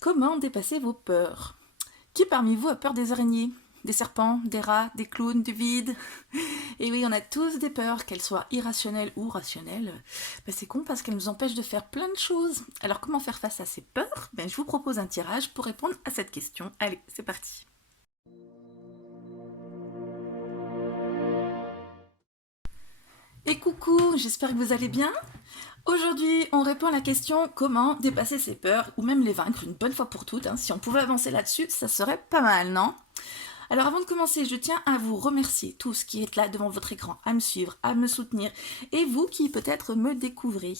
Comment dépasser vos peurs? Qui parmi vous a peur des araignées? Des serpents, des rats, des clowns, du vide? Et oui, on a tous des peurs, qu'elles soient irrationnelles ou rationnelles. C'est con parce qu'elles nous empêchent de faire plein de choses. Alors comment faire face à ces peurs? Je vous propose un tirage pour répondre à cette question. Allez, c'est parti. Et coucou, j'espère que vous allez bien. Aujourd'hui, on répond à la question comment dépasser ses peurs ou même les vaincre une bonne fois pour toutes. Si on pouvait avancer là-dessus, ça serait pas mal, non? Alors avant de commencer, je tiens à vous remercier tous qui êtes là devant votre écran, à me suivre, à me soutenir, et vous qui peut-être me découvrez.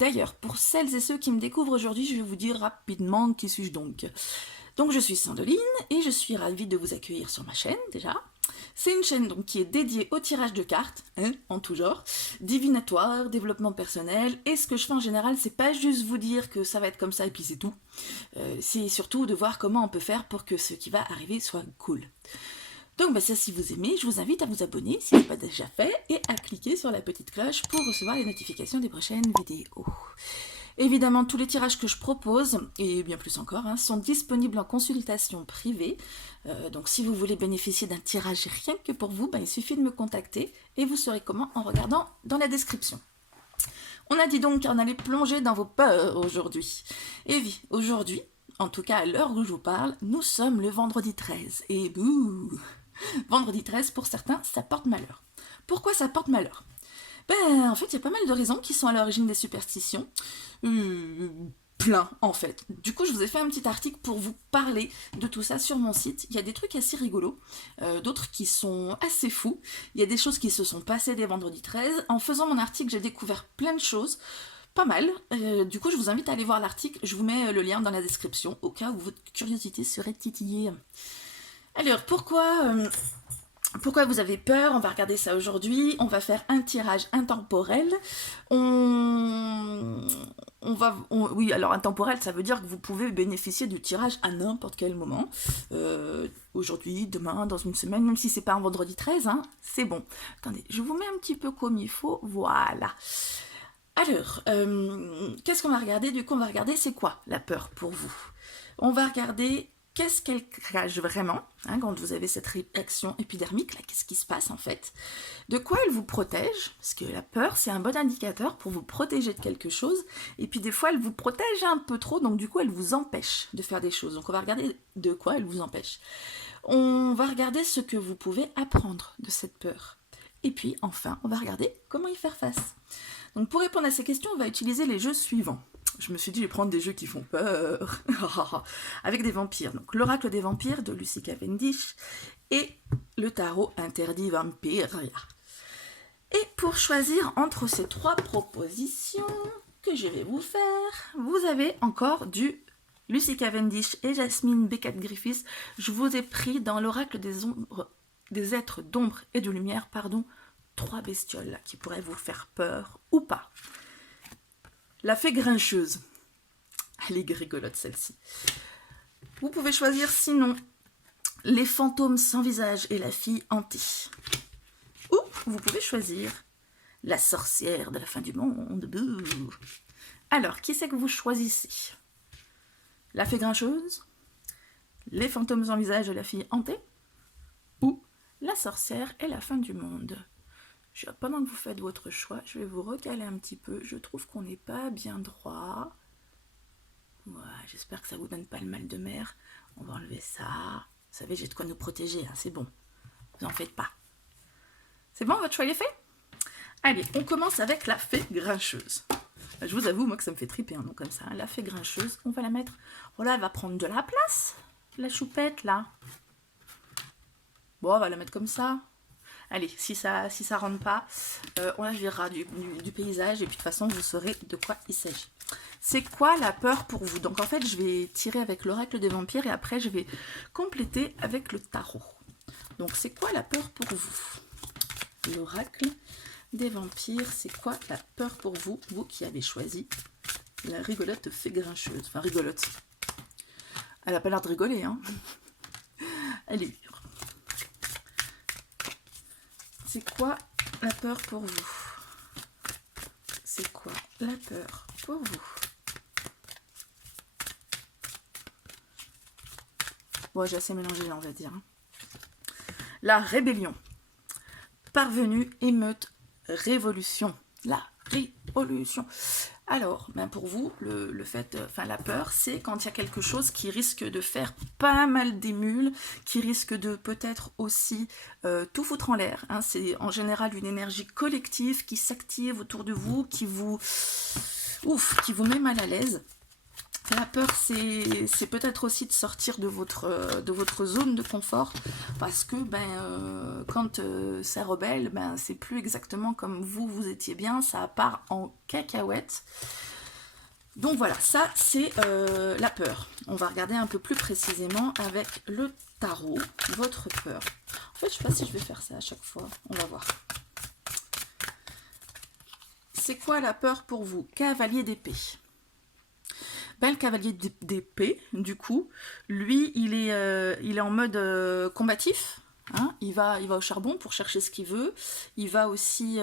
D'ailleurs, pour celles et ceux qui me découvrent aujourd'hui, je vais vous dire rapidement qui suis-je donc. Donc je suis Sandeline et je suis ravie de vous accueillir sur ma chaîne déjà. C'est une chaîne donc qui est dédiée au tirage de cartes, en tout genre, divinatoire, développement personnel, et ce que je fais en général, c'est pas juste vous dire que ça va être comme ça et puis c'est tout. C'est surtout de voir comment on peut faire pour que ce qui va arriver soit cool. Donc ça, si vous aimez, je vous invite à vous abonner si ce n'est pas déjà fait et à cliquer sur la petite cloche pour recevoir les notifications des prochaines vidéos. Évidemment, tous les tirages que je propose, et bien plus encore, sont disponibles en consultation privée. Donc si vous voulez bénéficier d'un tirage rien que pour vous, il suffit de me contacter et vous saurez comment en regardant dans la description. On a dit donc qu'on allait plonger dans vos peurs aujourd'hui. Et oui, aujourd'hui, en tout cas à l'heure où je vous parle, nous sommes le vendredi 13. Et bouh! Vendredi 13, pour certains, ça porte malheur. Pourquoi ça porte malheur? En fait, il y a pas mal de raisons qui sont à l'origine des superstitions. Plein, en fait. Du coup, je vous ai fait un petit article pour vous parler de tout ça sur mon site. Il y a des trucs assez rigolos, d'autres qui sont assez fous. Il y a des choses qui se sont passées dès vendredi 13. En faisant mon article, j'ai découvert plein de choses. Pas mal. Du coup, je vous invite à aller voir l'article. Je vous mets le lien dans la description, au cas où votre curiosité serait titillée. Alors, pourquoi vous avez peur? On va regarder ça aujourd'hui. On va faire un tirage intemporel. Oui, alors intemporel, ça veut dire que vous pouvez bénéficier du tirage à n'importe quel moment. Aujourd'hui, demain, dans une semaine, même si c'est pas un vendredi 13, c'est bon. Attendez, je vous mets un petit peu comme il faut. Voilà. Alors, qu'est-ce qu'on va regarder? Du coup, on va regarder c'est quoi la peur pour vous. On va regarder qu'est-ce qu'elle cache vraiment, quand vous avez cette réaction épidermique, là, qu'est-ce qui se passe en fait? De quoi elle vous protège? Parce que la peur, c'est un bon indicateur pour vous protéger de quelque chose, et puis des fois, elle vous protège un peu trop, donc du coup, elle vous empêche de faire des choses. Donc on va regarder de quoi elle vous empêche. On va regarder ce que vous pouvez apprendre de cette peur. Et puis, enfin, on va regarder comment y faire face. Donc pour répondre à ces questions, on va utiliser les jeux suivants. Je me suis dit, je vais prendre des jeux qui font peur. Avec des vampires. Donc l'oracle des vampires de Lucy Cavendish et le tarot interdit Vampiria. Et pour choisir entre ces trois propositions que je vais vous faire, vous avez encore du Lucy Cavendish et Jasmine Beckett Griffiths. Je vous ai pris dans l'oracle des êtres d'ombre et de lumière, trois bestioles là, qui pourraient vous faire peur ou pas. La fée grincheuse. Elle est rigolote celle-ci. Vous pouvez choisir sinon les fantômes sans visage et la fille hantée. Ou vous pouvez choisir la sorcière de la fin du monde. Bouh. Alors, qui c'est que vous choisissez? La fée grincheuse, les fantômes sans visage et la fille hantée, ou la sorcière et la fin du monde? Pendant que vous faites votre choix, je vais vous recaler un petit peu. Je trouve qu'on n'est pas bien droit. Voilà, j'espère que ça ne vous donne pas le mal de mer. On va enlever ça. Vous savez, j'ai de quoi nous protéger, c'est bon. Vous n'en faites pas. C'est bon, votre choix est fait? Allez, on commence avec la fée grincheuse. Je vous avoue, moi, que ça me fait triper un nom comme ça. La fée grincheuse, on va la mettre... Voilà, elle va prendre de la place, la choupette, là. Bon, on va la mettre comme ça. Allez, si ça rentre pas, on la virera du paysage et puis de toute façon, vous saurez de quoi il s'agit. C'est quoi la peur pour vous? Donc en fait, je vais tirer avec l'oracle des vampires et après, je vais compléter avec le tarot. Donc c'est quoi la peur pour vous? L'oracle des vampires, c'est quoi la peur pour vous? Vous qui avez choisi la rigolote fée grincheuse. Enfin, rigolote. Elle a pas l'air de rigoler, Elle est dure. C'est quoi la peur pour vous? C'est quoi la peur pour vous? Bon, j'ai assez mélangé là, on va dire. La rébellion. Parvenue, émeute, révolution. La révolution. Alors, ben pour vous, le fait, la peur, c'est quand il y a quelque chose qui risque de faire pas mal d'émules, qui risque de peut-être aussi tout foutre en l'air. Hein. C'est en général une énergie collective qui s'active autour de vous, qui vous met mal à l'aise. La peur, c'est peut-être aussi de sortir de votre zone de confort, parce que quand ça rebelle, c'est plus exactement comme vous étiez bien, ça part en cacahuète. Donc voilà, ça c'est la peur. On va regarder un peu plus précisément avec le tarot, votre peur. En fait, je sais pas si je vais faire ça à chaque fois, on va voir. C'est quoi la peur pour vous? Cavalier d'épée. Le cavalier d'épée, du coup, lui, il est en mode combatif. Hein, il va au charbon pour chercher ce qu'il veut. Il va aussi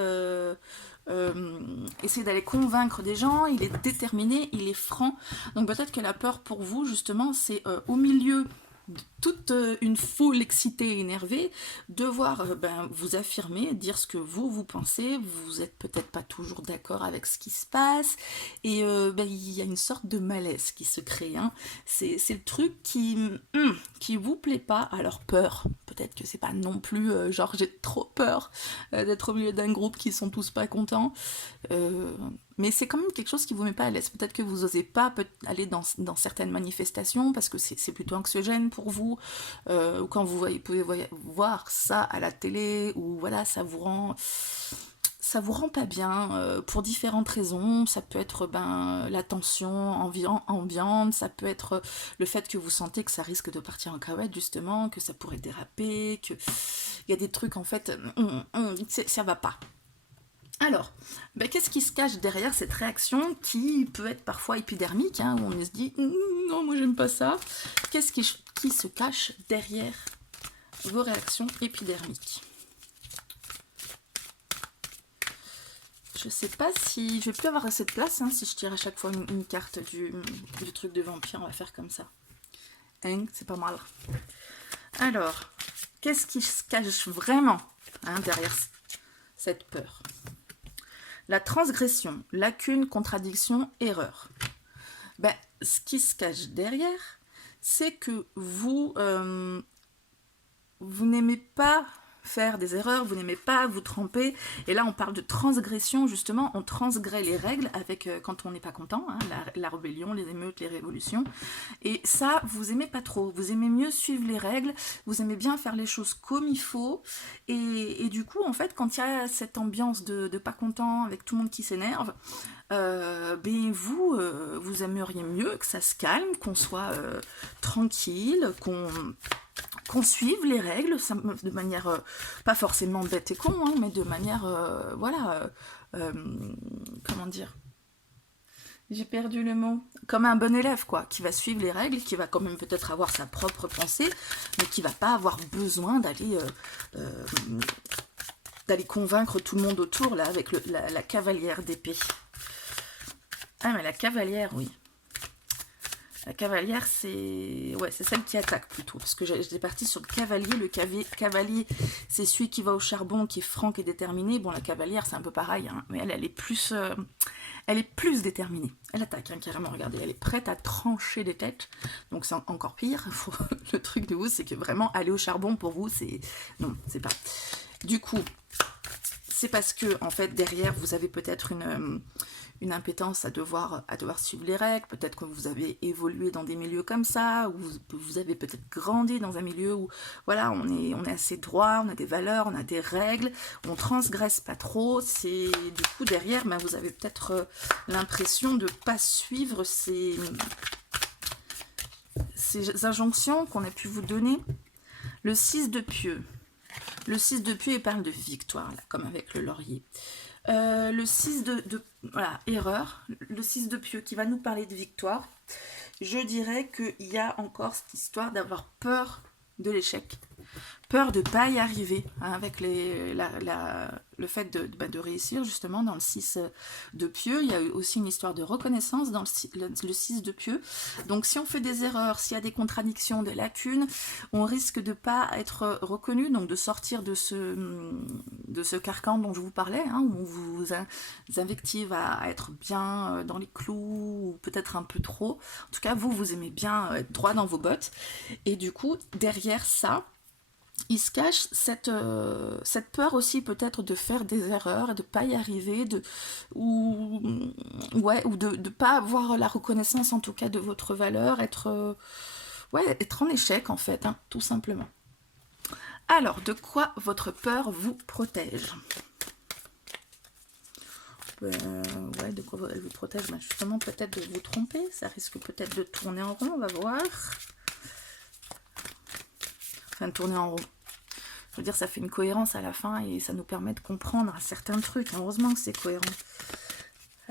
essayer d'aller convaincre des gens. Il est déterminé, il est franc. Donc peut-être que la peur pour vous, justement, c'est au milieu de toute une foule excitée et énervée, devoir vous affirmer, dire ce que vous pensez. Vous n'êtes peut-être pas toujours d'accord avec ce qui se passe, et il y a une sorte de malaise qui se crée. Hein. C'est le truc qui vous plaît pas. Alors peur, peut-être que c'est pas non plus genre j'ai trop peur d'être au milieu d'un groupe qui sont tous pas contents. Mais c'est quand même quelque chose qui vous met pas à l'aise. Peut-être que vous osez pas aller dans certaines manifestations parce que c'est plutôt anxiogène pour vous, ou quand vous pouvez voir ça à la télé, ou voilà, ça vous rend pas bien pour différentes raisons. Ça peut être la tension ambiante, ça peut être le fait que vous sentez que ça risque de partir en cacahuète, justement, que ça pourrait déraper, que il y a des trucs en fait, ça va pas. Alors, qu'est-ce qui se cache derrière cette réaction qui peut être parfois épidermique, hein, où on se dit non, moi j'aime pas ça. Qu'est-ce qui se cache derrière vos réactions épidermiques? Je sais pas si je vais plus avoir assez de place, hein, si je tire à chaque fois une carte du truc de vampire. On va faire comme ça. Hein, c'est pas mal. Alors, qu'est-ce qui se cache vraiment derrière cette peur? La transgression, lacune, contradiction, erreur. Ce qui se cache derrière, c'est que vous n'aimez pas faire des erreurs, vous n'aimez pas vous tromper. Et là, on parle de transgression, justement. On transgresse les règles avec quand on n'est pas content, hein, la rébellion, les émeutes, les révolutions. Et ça, vous aimez pas trop. Vous aimez mieux suivre les règles, vous aimez bien faire les choses comme il faut. Et du coup, en fait, quand il y a cette ambiance de pas content, avec tout le monde qui s'énerve, vous aimeriez mieux que ça se calme, qu'on soit tranquille, qu'on suive les règles de manière pas forcément bête et con, hein, mais de manière comment dire, j'ai perdu le mot, comme un bon élève, quoi, qui va suivre les règles, qui va quand même peut-être avoir sa propre pensée, mais qui va pas avoir besoin d'aller convaincre tout le monde autour, là, avec la cavalière d'épée. Ah, mais la cavalière, oui. La cavalière, c'est celle qui attaque plutôt, parce que j'étais partie sur le cavalier. Le cavalier, c'est celui qui va au charbon, qui est franc et déterminé. Bon, la cavalière, c'est un peu pareil, hein, mais elle est plus déterminée. Elle attaque, hein, carrément, regardez, elle est prête à trancher des têtes, donc c'est encore pire. Le truc de vous, c'est que vraiment, aller au charbon, pour vous, non, c'est pas... Du coup, c'est parce que, en fait, derrière, vous avez peut-être une impétence à devoir suivre les règles. Peut-être que vous avez évolué dans des milieux comme ça, ou vous avez peut-être grandi dans un milieu où, voilà, on est assez droit, on a des valeurs, on a des règles, on transgresse pas trop. C'est du coup, derrière, vous avez peut-être l'impression de pas suivre ces injonctions qu'on a pu vous donner. Le 6 de pieux. Le 6 de pieux, il parle de victoire, là, comme avec le laurier. Le 6 voilà, erreur. Le 6 de pieux qui va nous parler de victoire. Je dirais qu'il y a encore cette histoire d'avoir peur de l'échec. peur de ne pas y arriver, hein, avec le fait de réussir justement dans le 6 de pieux. Il y a aussi une histoire de reconnaissance dans le 6 de pieux. Donc si on fait des erreurs, s'il y a des contradictions, des lacunes, on risque de ne pas être reconnu, donc de sortir de ce carcan dont je vous parlais, hein, où on vous invective à être bien dans les clous, ou peut-être un peu trop. En tout cas, vous aimez bien être droit dans vos bottes. Et du coup, derrière ça, il se cache cette peur aussi peut-être de faire des erreurs, de ne pas y arriver, ou de ne pas avoir la reconnaissance en tout cas de votre valeur, être en échec en fait, hein, tout simplement. Alors, de quoi votre peur vous protège? De quoi elle vous protège? Justement, peut-être de vous tromper, ça risque peut-être de tourner en rond, on va voir. Enfin, tourner en rond. Je veux dire, ça fait une cohérence à la fin et ça nous permet de comprendre certains trucs. Heureusement que c'est cohérent.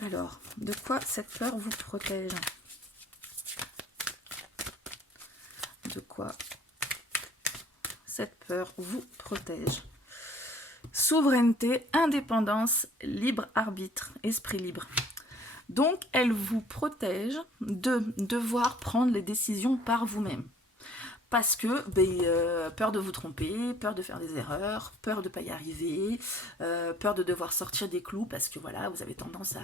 Alors, de quoi cette peur vous protège? De quoi cette peur vous protège? Souveraineté, indépendance, libre arbitre, esprit libre. Donc, elle vous protège de devoir prendre les décisions par vous-même. Parce que peur de vous tromper, peur de faire des erreurs, peur de ne pas y arriver, peur de devoir sortir des clous parce que voilà, vous avez tendance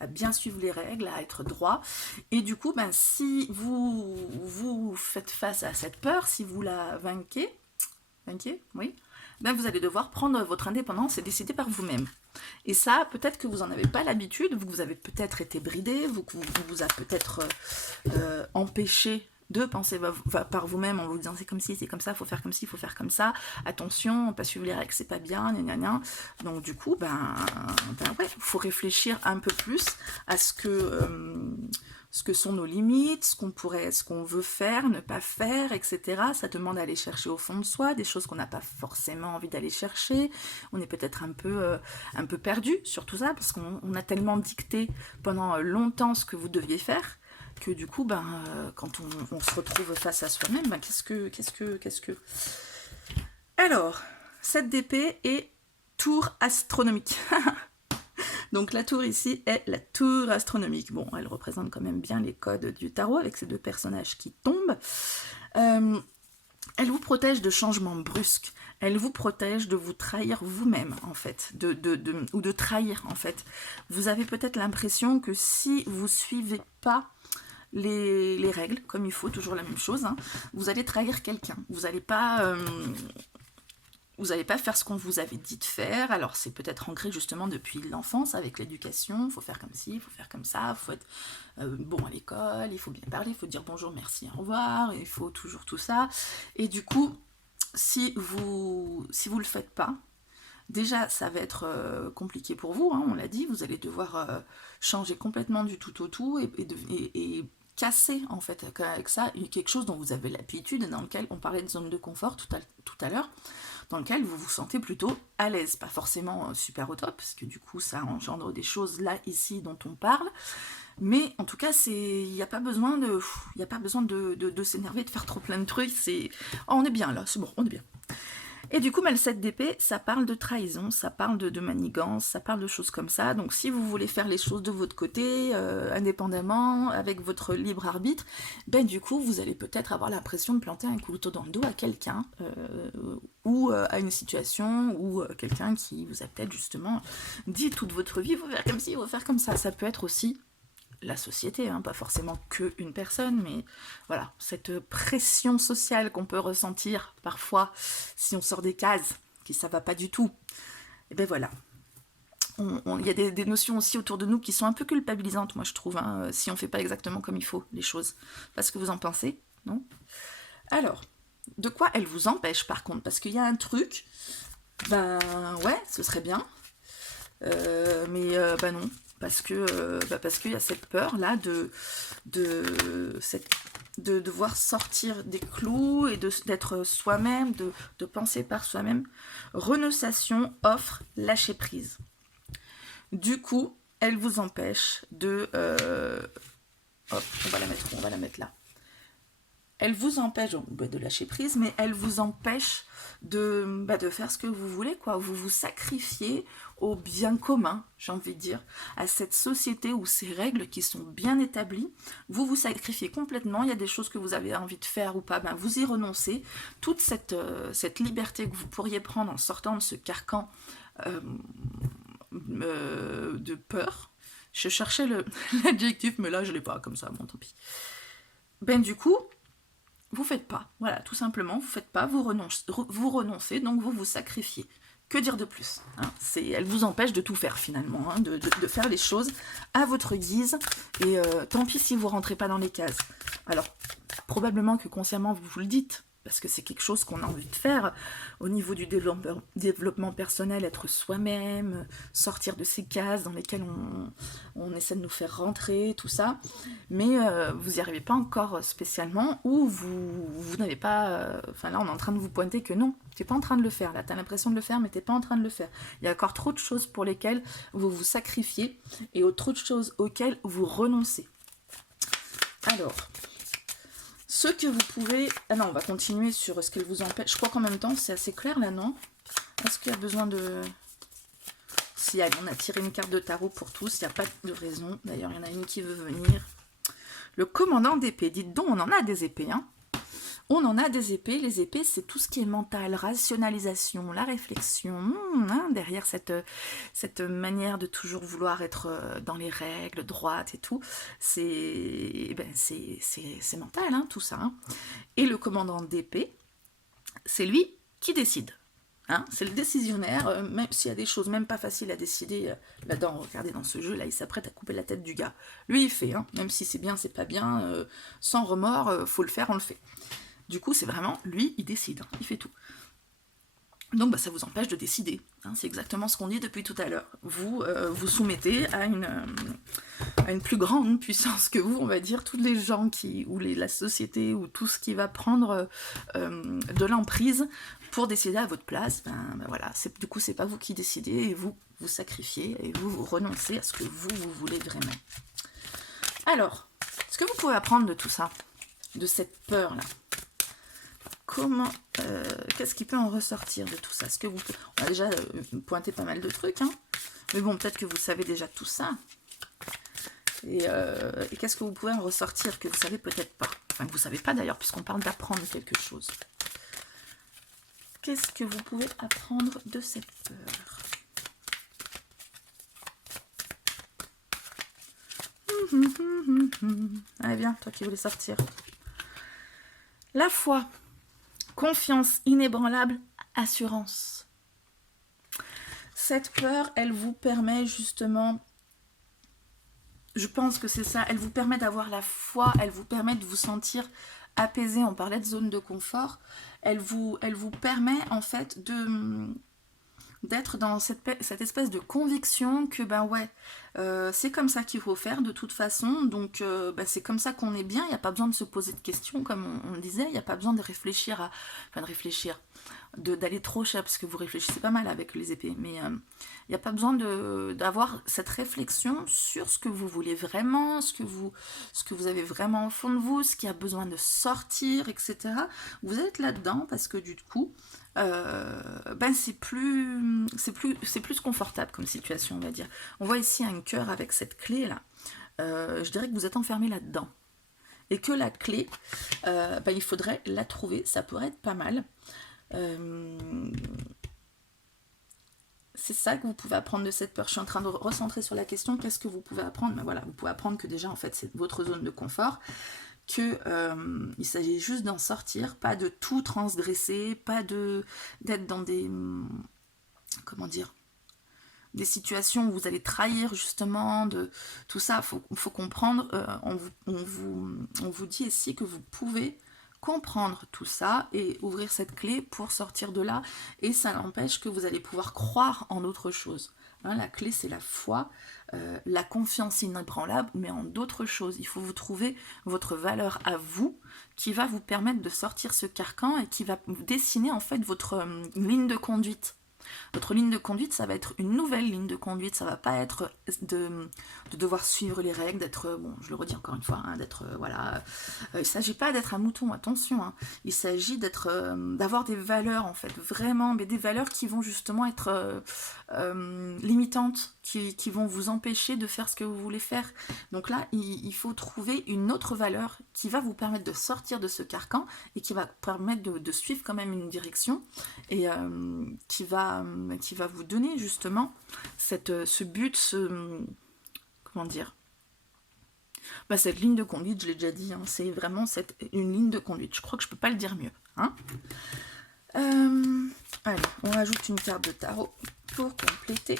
à bien suivre les règles, à être droit. Et du coup, si vous faites face à cette peur, si vous la vainquez, oui, vous allez devoir prendre votre indépendance et décider par vous-même. Et ça, peut-être que vous n'en avez pas l'habitude, vous avez peut-être été bridé, vous a peut-être empêché de penser par vous-même en vous disant c'est comme ci, c'est comme ça, faut faire comme ci, faut faire comme ça, attention, pas suivre les règles, c'est pas bien, gna gna gna. Donc du coup, faut réfléchir un peu plus à ce que sont nos limites, ce qu'on veut faire, ne pas faire, etc. Ça demande d'aller chercher au fond de soi, des choses qu'on n'a pas forcément envie d'aller chercher. On est peut-être un peu perdu sur tout ça, parce qu'on a tellement dicté pendant longtemps ce que vous deviez faire, que du coup, quand on se retrouve face à soi-même, qu'est-ce que... Alors, cette d'épée est tour astronomique. Donc la tour ici est la tour astronomique. Bon, elle représente quand même bien les codes du tarot avec ces deux personnages qui tombent. Elle vous protège de changements brusques. Elle vous protège de vous trahir vous-même, en fait, ou de trahir, en fait. Vous avez peut-être l'impression que si vous suivez pas les règles, comme il faut, toujours la même chose, hein, vous allez trahir quelqu'un. Vous n'allez pas faire ce qu'on vous avait dit de faire. Alors c'est peut-être ancré justement depuis l'enfance avec l'éducation, il faut faire comme ci, il faut faire comme ça, il faut être bon à l'école, il faut bien parler, il faut dire bonjour, merci, au revoir, il faut toujours tout ça. Et du coup, si vous le faites pas, déjà ça va être compliqué pour vous, hein, on l'a dit, vous allez devoir changer complètement du tout au tout et casser en fait avec ça quelque chose dont vous avez l'habitude, dans lequel on parlait de zone de confort tout à l'heure, dans lequel vous vous sentez plutôt à l'aise, pas forcément super au top, parce que du coup ça engendre des choses là, ici, dont on parle, mais en tout cas, il n'y a pas besoin de s'énerver, de faire trop plein de trucs, on est bien là, c'est bon, on est bien. Et du coup, le 7 d'épée, ça parle de trahison, ça parle de manigance, ça parle de choses comme ça. Donc si vous voulez faire les choses de votre côté, indépendamment, avec votre libre arbitre, du coup, vous allez peut-être avoir l'impression de planter un couteau dans le dos à quelqu'un, ou à une situation, ou quelqu'un qui vous a peut-être justement dit toute votre vie, il faut faire comme ci, il faut faire comme ça. Ça peut être aussi la société, hein, pas forcément qu'une personne, mais voilà, cette pression sociale qu'on peut ressentir parfois si on sort des cases, qui ça va pas du tout, et ben voilà. Il y a des notions aussi autour de nous qui sont un peu culpabilisantes, moi je trouve, hein, si on fait pas exactement comme il faut les choses. Pas ce que vous en pensez, non? Alors, de quoi elle vous empêche par contre? Parce qu'il y a un truc, ouais, ce serait bien, mais non. Parce qu'il y a cette peur là de devoir sortir des clous et d'être soi-même, de penser par soi-même. Renonciation, offre, lâcher prise. Du coup, elle vous empêche de... hop, on va la mettre là. elle vous empêche de lâcher prise, mais elle vous empêche de faire ce que vous voulez, quoi. Vous vous sacrifiez au bien commun, j'ai envie de dire, à cette société où ces règles qui sont bien établies, vous vous sacrifiez complètement. Il y a des choses que vous avez envie de faire ou pas, vous y renoncez. Toute cette liberté que vous pourriez prendre en sortant de ce carcan de peur. Je cherchais l'adjectif, mais là je l'ai pas, comme ça, bon tant pis. Du coup, vous faites pas, voilà, tout simplement, vous faites pas, vous renoncez, donc vous vous sacrifiez. Que dire de plus, hein, elle vous empêche de tout faire finalement, hein, de faire les choses à votre guise, et tant pis si vous rentrez pas dans les cases. Alors, probablement que consciemment vous vous le dites, parce que c'est quelque chose qu'on a envie de faire au niveau du développement personnel, être soi-même, sortir de ces cases dans lesquelles on essaie de nous faire rentrer, tout ça, mais vous n'y arrivez pas encore spécialement, ou vous n'avez pas... Enfin là, on est en train de vous pointer que non, tu n'es pas en train de le faire, là, tu as l'impression de le faire, mais tu n'es pas en train de le faire. Il y a encore trop de choses pour lesquelles vous vous sacrifiez, et trop de choses auxquelles vous renoncez. Alors... Ce que vous pouvez... Ah non, on va continuer sur ce qu'elle vous empêche. Je crois qu'en même temps, c'est assez clair là, non? Est-ce qu'il y a besoin de... Si, allez, on a tiré une carte de tarot pour tous, il n'y a pas de raison. D'ailleurs, il y en a une qui veut venir. Le commandant d'épée. Dites donc, on en a des épées, hein. On en a des épées. Les épées, c'est tout ce qui est mental, rationalisation, la réflexion. Hein, derrière cette manière de toujours vouloir être dans les règles, droite et tout, c'est mental, hein, tout ça. Hein. Et le commandant d'épée, c'est lui qui décide. Hein, c'est le décisionnaire, même s'il y a des choses même pas faciles à décider là-dedans. Regardez, dans ce jeu-là, il s'apprête à couper la tête du gars. Lui, il fait, hein, même si c'est bien, c'est pas bien, sans remords, faut le faire, on le fait. Du coup, c'est vraiment, lui, il décide, hein, il fait tout. Donc, ça vous empêche de décider. Hein, c'est exactement ce qu'on dit depuis tout à l'heure. Vous vous soumettez à une plus grande puissance que vous, on va dire, tous les gens la société, ou tout ce qui va prendre de l'emprise pour décider à votre place. Voilà, du coup, c'est pas vous qui décidez, et vous vous sacrifiez, et vous renoncez à ce que vous voulez vraiment. Alors, ce que vous pouvez apprendre de tout ça, de cette peur-là, qu'est-ce qui peut en ressortir de tout ça? Est-ce que on a déjà pointé pas mal de trucs, hein, mais bon, peut-être que vous savez déjà tout ça. Et qu'est-ce que vous pouvez en ressortir que vous savez peut-être pas? Enfin, que vous savez pas d'ailleurs, puisqu'on parle d'apprendre quelque chose. Qu'est-ce que vous pouvez apprendre de cette peur? Allez, viens, toi qui voulais sortir. La foi. Confiance inébranlable, assurance. Cette peur, elle vous permet justement, je pense que c'est ça, elle vous permet d'avoir la foi, elle vous permet de vous sentir apaisé. On parlait de zone de confort. Elle vous permet en fait d'être dans cette espèce de conviction que c'est comme ça qu'il faut faire de toute façon, donc c'est comme ça qu'on est bien, il n'y a pas besoin de se poser de questions, comme on le disait, il n'y a pas besoin de réfléchir d'aller trop cher, parce que vous réfléchissez pas mal avec les épées, mais il n'y a pas besoin d'avoir cette réflexion sur ce que vous voulez vraiment, ce que vous avez vraiment au fond de vous, ce qui a besoin de sortir, etc. Vous êtes là-dedans parce que du coup, c'est plus confortable comme situation, on va dire. On voit ici un cœur avec cette clé là. Je dirais que vous êtes enfermé là-dedans. Et que la clé, il faudrait la trouver, ça pourrait être pas mal. C'est ça que vous pouvez apprendre de cette peur. Je suis en train de recentrer sur la question, qu'est-ce que vous pouvez apprendre? Vous pouvez apprendre que déjà, en fait, c'est votre zone de confort, il s'agit juste d'en sortir, pas de tout transgresser, pas d'être dans des situations où vous allez trahir justement, de tout ça. Faut comprendre, on vous dit ici que vous pouvez comprendre tout ça et ouvrir cette clé pour sortir de là, et ça n'empêche que vous allez pouvoir croire en autre chose. Hein, la clé, c'est la foi, la confiance inébranlable, mais en d'autres choses. Il faut vous trouver votre valeur à vous, qui va vous permettre de sortir ce carcan et qui va dessiner en fait votre ligne de conduite. Votre ligne de conduite, ça va être une nouvelle ligne de conduite, ça va pas être de devoir suivre les règles, d'être, bon, je le redis encore une fois, hein, d'être, voilà, il s'agit pas d'être un mouton, attention, hein, il s'agit d'avoir des valeurs, en fait, vraiment, mais des valeurs qui vont justement être limitantes, qui vont vous empêcher de faire ce que vous voulez faire. Donc là, il faut trouver une autre valeur qui va vous permettre de sortir de ce carcan et qui va permettre de suivre quand même une direction et qui va vous donner justement ce but, comment dire, cette ligne de conduite, je l'ai déjà dit, hein, c'est vraiment une ligne de conduite. Je crois que je peux pas le dire mieux. Hein. Allez, on rajoute une carte de tarot pour compléter.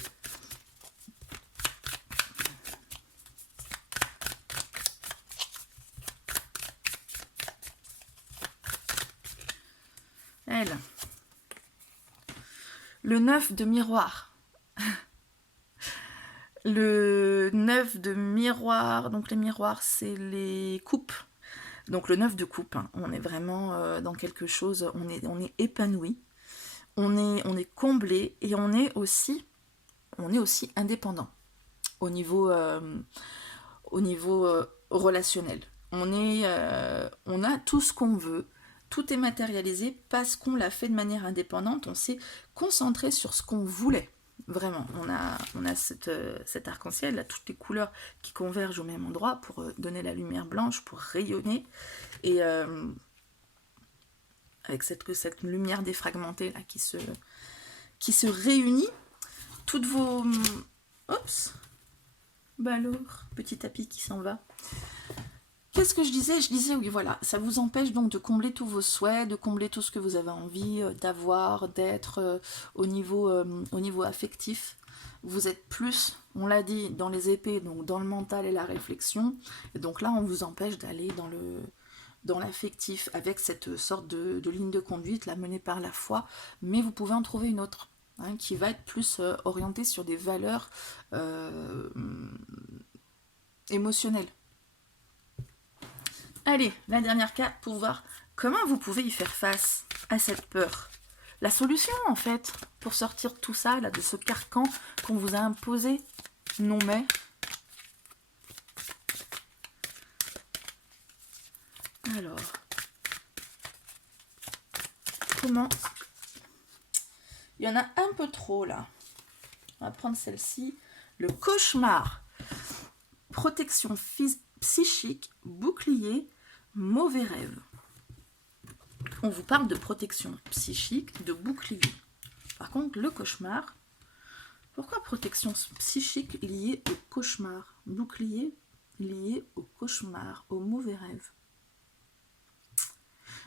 Elle. Le 9 de miroir. Le 9 de miroir, donc les miroirs, c'est les coupes. Donc le 9 de coupe, hein, on est vraiment dans quelque chose, on est épanoui, on est comblé et on est aussi indépendant au niveau relationnel. On a tout ce qu'on veut, tout est matérialisé parce qu'on l'a fait de manière indépendante, on s'est concentré sur ce qu'on voulait. Vraiment, on a cet arc-en-ciel, là, toutes les couleurs qui convergent au même endroit pour donner la lumière blanche, pour rayonner. Et avec cette lumière défragmentée là, qui se réunit, toutes vos... Oups, bah alors, petit tapis qui s'en va. Qu'est-ce que je disais? Je disais, oui, voilà, ça vous empêche donc de combler tous vos souhaits, de combler tout ce que vous avez envie d'avoir, d'être au niveau affectif. Vous êtes plus, on l'a dit, dans les épées, donc dans le mental et la réflexion. Et donc là, on vous empêche d'aller dans l'affectif avec cette sorte de ligne de conduite, là, menée par la foi. Mais vous pouvez en trouver une autre, hein, qui va être plus orientée sur des valeurs émotionnelles. Allez, la dernière carte pour voir comment vous pouvez y faire face à cette peur. La solution, en fait, pour sortir de tout ça, là, de ce carcan qu'on vous a imposé. Non mais... Alors... Comment... Il y en a un peu trop, là. On va prendre celle-ci. Le cauchemar. Protection psychique, bouclier, mauvais rêve. On vous parle de protection psychique, de bouclier. Par contre, le cauchemar, pourquoi protection psychique liée au cauchemar? Bouclier lié au cauchemar, au mauvais rêve.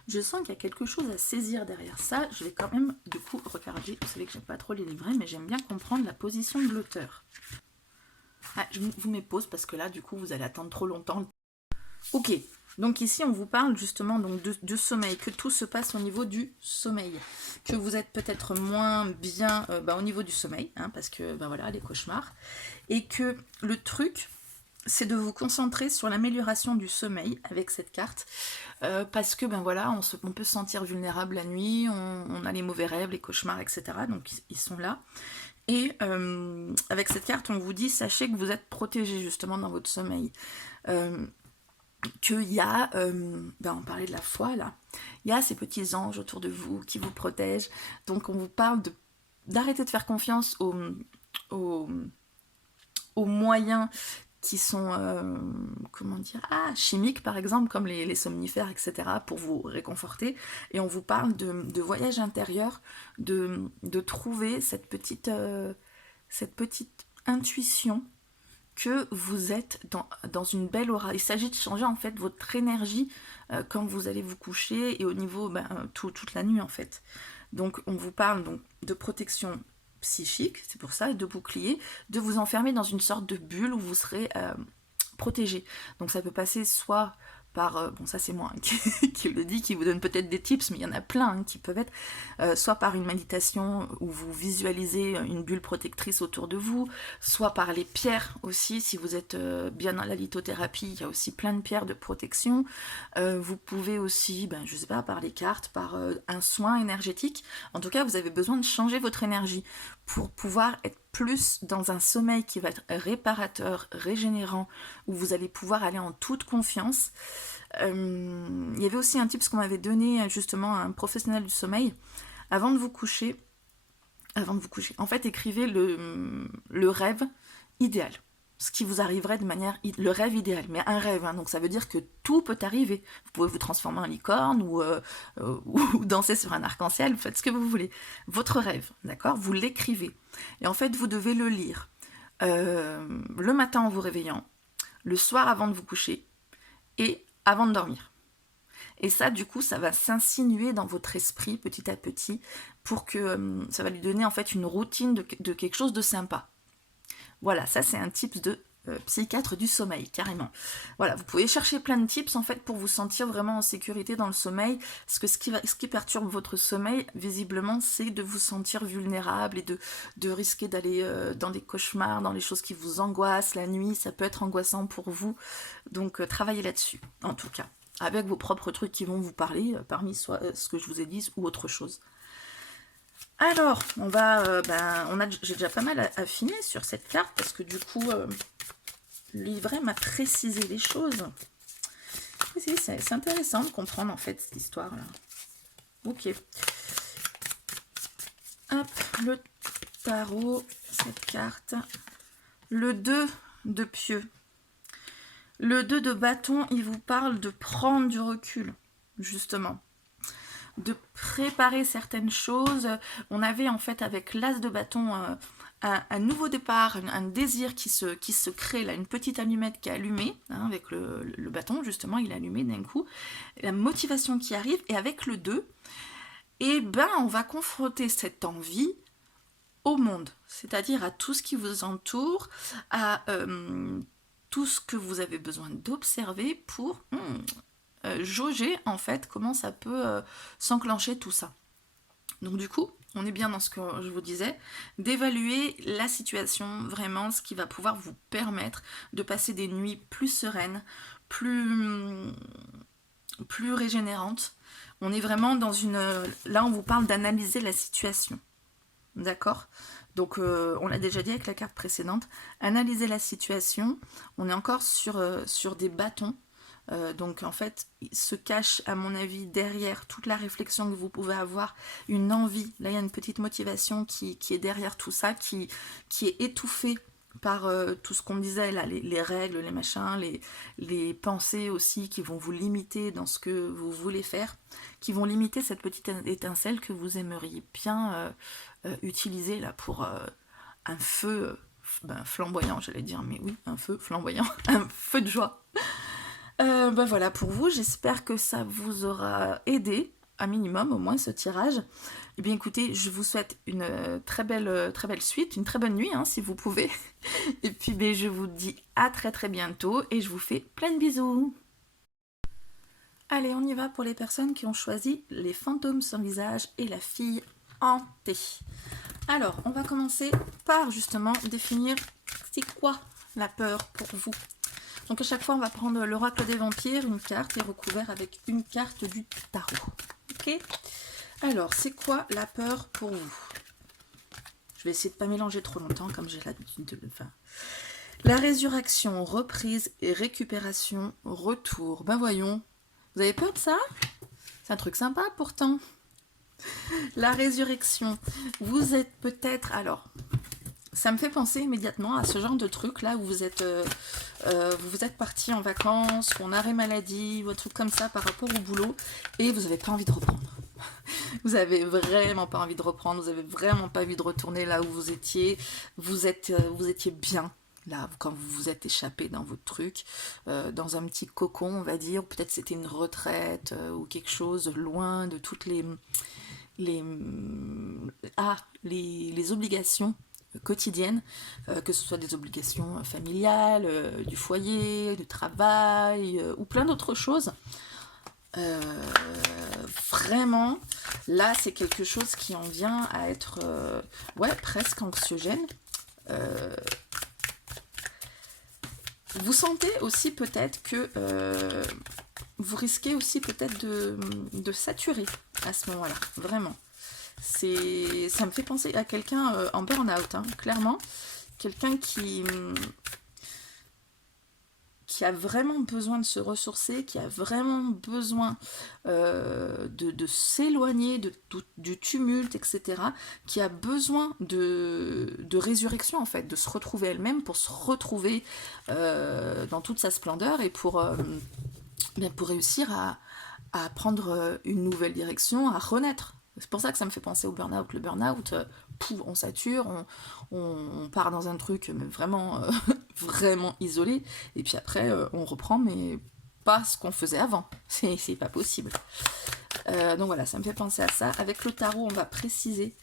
Je sens qu'il y a quelque chose à saisir derrière ça. Je vais quand même, du coup, regarder. Vous savez que j'aime pas trop les livrets, mais j'aime bien comprendre la position de l'auteur. Ah, je vous mets pause parce que là, du coup, vous allez attendre trop longtemps. Ok, donc ici, on vous parle justement donc de sommeil, que tout se passe au niveau du sommeil, que vous êtes peut-être moins bien au niveau du sommeil, hein, parce que, voilà, les cauchemars, et que le truc, c'est de vous concentrer sur l'amélioration du sommeil avec cette carte, parce que, voilà, on peut se sentir vulnérable la nuit, on a les mauvais rêves, les cauchemars, etc., donc ils sont là. Et avec cette carte, on vous dit, sachez que vous êtes protégé justement dans votre sommeil. Qu'il y a, on parlait de la foi là, il y a ces petits anges autour de vous qui vous protègent. Donc on vous parle d'arrêter de faire confiance aux moyens qui sont, chimiques par exemple, comme les somnifères, etc., pour vous réconforter. Et on vous parle de voyage intérieur, de trouver cette petite intuition que vous êtes dans une belle aura. Il s'agit de changer en fait votre énergie quand vous allez vous coucher et au niveau toute la nuit en fait. Donc on vous parle donc de protection psychique, c'est pour ça, et de bouclier, de vous enfermer dans une sorte de bulle où vous serez protégé. Donc ça peut passer soit bon ça c'est moi hein, qui le dit, qui vous donne peut-être des tips, mais il y en a plein hein, qui peuvent être, soit par une méditation où vous visualisez une bulle protectrice autour de vous, soit par les pierres aussi, si vous êtes bien dans la lithothérapie, il y a aussi plein de pierres de protection, vous pouvez aussi, je sais pas, par les cartes, par un soin énergétique, en tout cas vous avez besoin de changer votre énergie pour pouvoir être plus dans un sommeil qui va être réparateur, régénérant, où vous allez pouvoir aller en toute confiance. Il y avait aussi un tip qu'on m'avait donné justement à un professionnel du sommeil. Avant de vous coucher, en fait, écrivez le rêve idéal. Ce qui vous arriverait de manière... Le rêve idéal, mais un rêve, hein, donc ça veut dire que tout peut arriver. Vous pouvez vous transformer en licorne ou danser sur un arc-en-ciel, vous faites ce que vous voulez. Votre rêve, d'accord? Vous l'écrivez. Et en fait, vous devez le lire le matin en vous réveillant, le soir avant de vous coucher et avant de dormir. Et ça, du coup, ça va s'insinuer dans votre esprit petit à petit pour que ça va lui donner en fait une routine de quelque chose de sympa. Voilà, ça c'est un tips de psychiatre du sommeil, carrément. Voilà, vous pouvez chercher plein de tips en fait pour vous sentir vraiment en sécurité dans le sommeil, parce que ce qui perturbe votre sommeil, visiblement, c'est de vous sentir vulnérable et de risquer d'aller dans des cauchemars, dans les choses qui vous angoissent la nuit, ça peut être angoissant pour vous, donc travaillez là-dessus, en tout cas, avec vos propres trucs qui vont vous parler, parmi soit ce que je vous ai dit ou autre chose. Alors, on va, j'ai déjà pas mal affiné sur cette carte parce que du coup, le livret m'a précisé les choses. C'est intéressant de comprendre en fait cette histoire-là. Ok. Hop, le tarot, cette carte. Le 2 de pieux. Le 2 de bâton, il vous parle de prendre du recul, justement. De préparer certaines choses. On avait en fait avec l'as de bâton un nouveau départ, un désir qui se crée, là, une petite allumette qui est allumée, hein, avec le bâton justement, il est allumé d'un coup, la motivation qui arrive, et avec le 2, on va confronter cette envie au monde, c'est-à-dire à tout ce qui vous entoure, à tout ce que vous avez besoin d'observer pour... jauger en fait comment ça peut s'enclencher tout ça. Donc du coup, on est bien dans ce que je vous disais, d'évaluer la situation, vraiment ce qui va pouvoir vous permettre de passer des nuits plus sereines, plus régénérantes. On est vraiment dans une... Là, on vous parle d'analyser la situation. D'accord? Donc, on l'a déjà dit avec la carte précédente. Analyser la situation. On est encore sur des bâtons. Donc en fait, il se cache à mon avis derrière toute la réflexion que vous pouvez avoir, une envie, là il y a une petite motivation qui est derrière tout ça, qui est étouffée par tout ce qu'on me disait là, les règles, les machins, les pensées aussi qui vont vous limiter dans ce que vous voulez faire, qui vont limiter cette petite étincelle que vous aimeriez bien utiliser là pour un feu flamboyant, j'allais dire, mais oui, un feu flamboyant, un feu de joie. Voilà pour vous, j'espère que ça vous aura aidé, un minimum au moins ce tirage. Eh bien écoutez, je vous souhaite une très belle suite, une très bonne nuit hein, si vous pouvez. Et puis je vous dis à très bientôt et je vous fais plein de bisous. Allez, on y va pour les personnes qui ont choisi les fantômes sans visage et la fille hantée. Alors, on va commencer par justement définir c'est quoi la peur pour vous. Donc à chaque fois, on va prendre l'oracle des vampires, une carte, et recouvert avec une carte du tarot. Ok? Alors, c'est quoi la peur pour vous? Je vais essayer de ne pas mélanger trop longtemps, comme j'ai l'habitude de le faire. La résurrection, reprise et récupération, retour. Voyons. Vous avez peur de ça? C'est un truc sympa, pourtant. La résurrection. Vous êtes peut-être... Alors... Ça me fait penser immédiatement à ce genre de truc là où vous êtes parti en vacances ou en arrêt maladie ou un truc comme ça par rapport au boulot et vous n'avez pas envie de reprendre. Vous avez vraiment pas envie de reprendre, vous avez vraiment pas envie de retourner là où vous étiez. Vous étiez bien là quand vous vous êtes échappé dans votre truc, dans un petit cocon on va dire, ou peut-être c'était une retraite ou quelque chose loin de toutes les obligations quotidiennes, que ce soit des obligations familiales, du foyer, du travail, ou plein d'autres choses. Euh, Vraiment, là, c'est quelque chose qui en vient à être ouais, presque anxiogène. Euh, Vous sentez aussi peut-être que vous risquez aussi peut-être de saturer à ce moment-là, vraiment. Ça me fait penser à quelqu'un en burn-out, hein, clairement. Quelqu'un qui a vraiment besoin de se ressourcer, qui a vraiment besoin de s'éloigner du tumulte, etc., qui a besoin de résurrection, en fait, de se retrouver elle-même pour se retrouver dans toute sa splendeur et pour réussir à prendre une nouvelle direction, à renaître. C'est pour ça que ça me fait penser au burn-out. Le burn-out, on sature, on part dans un truc mais vraiment, vraiment isolé, et puis après, on reprend, mais pas ce qu'on faisait avant. C'est pas possible. Donc voilà, ça me fait penser à ça. Avec le tarot, on va préciser.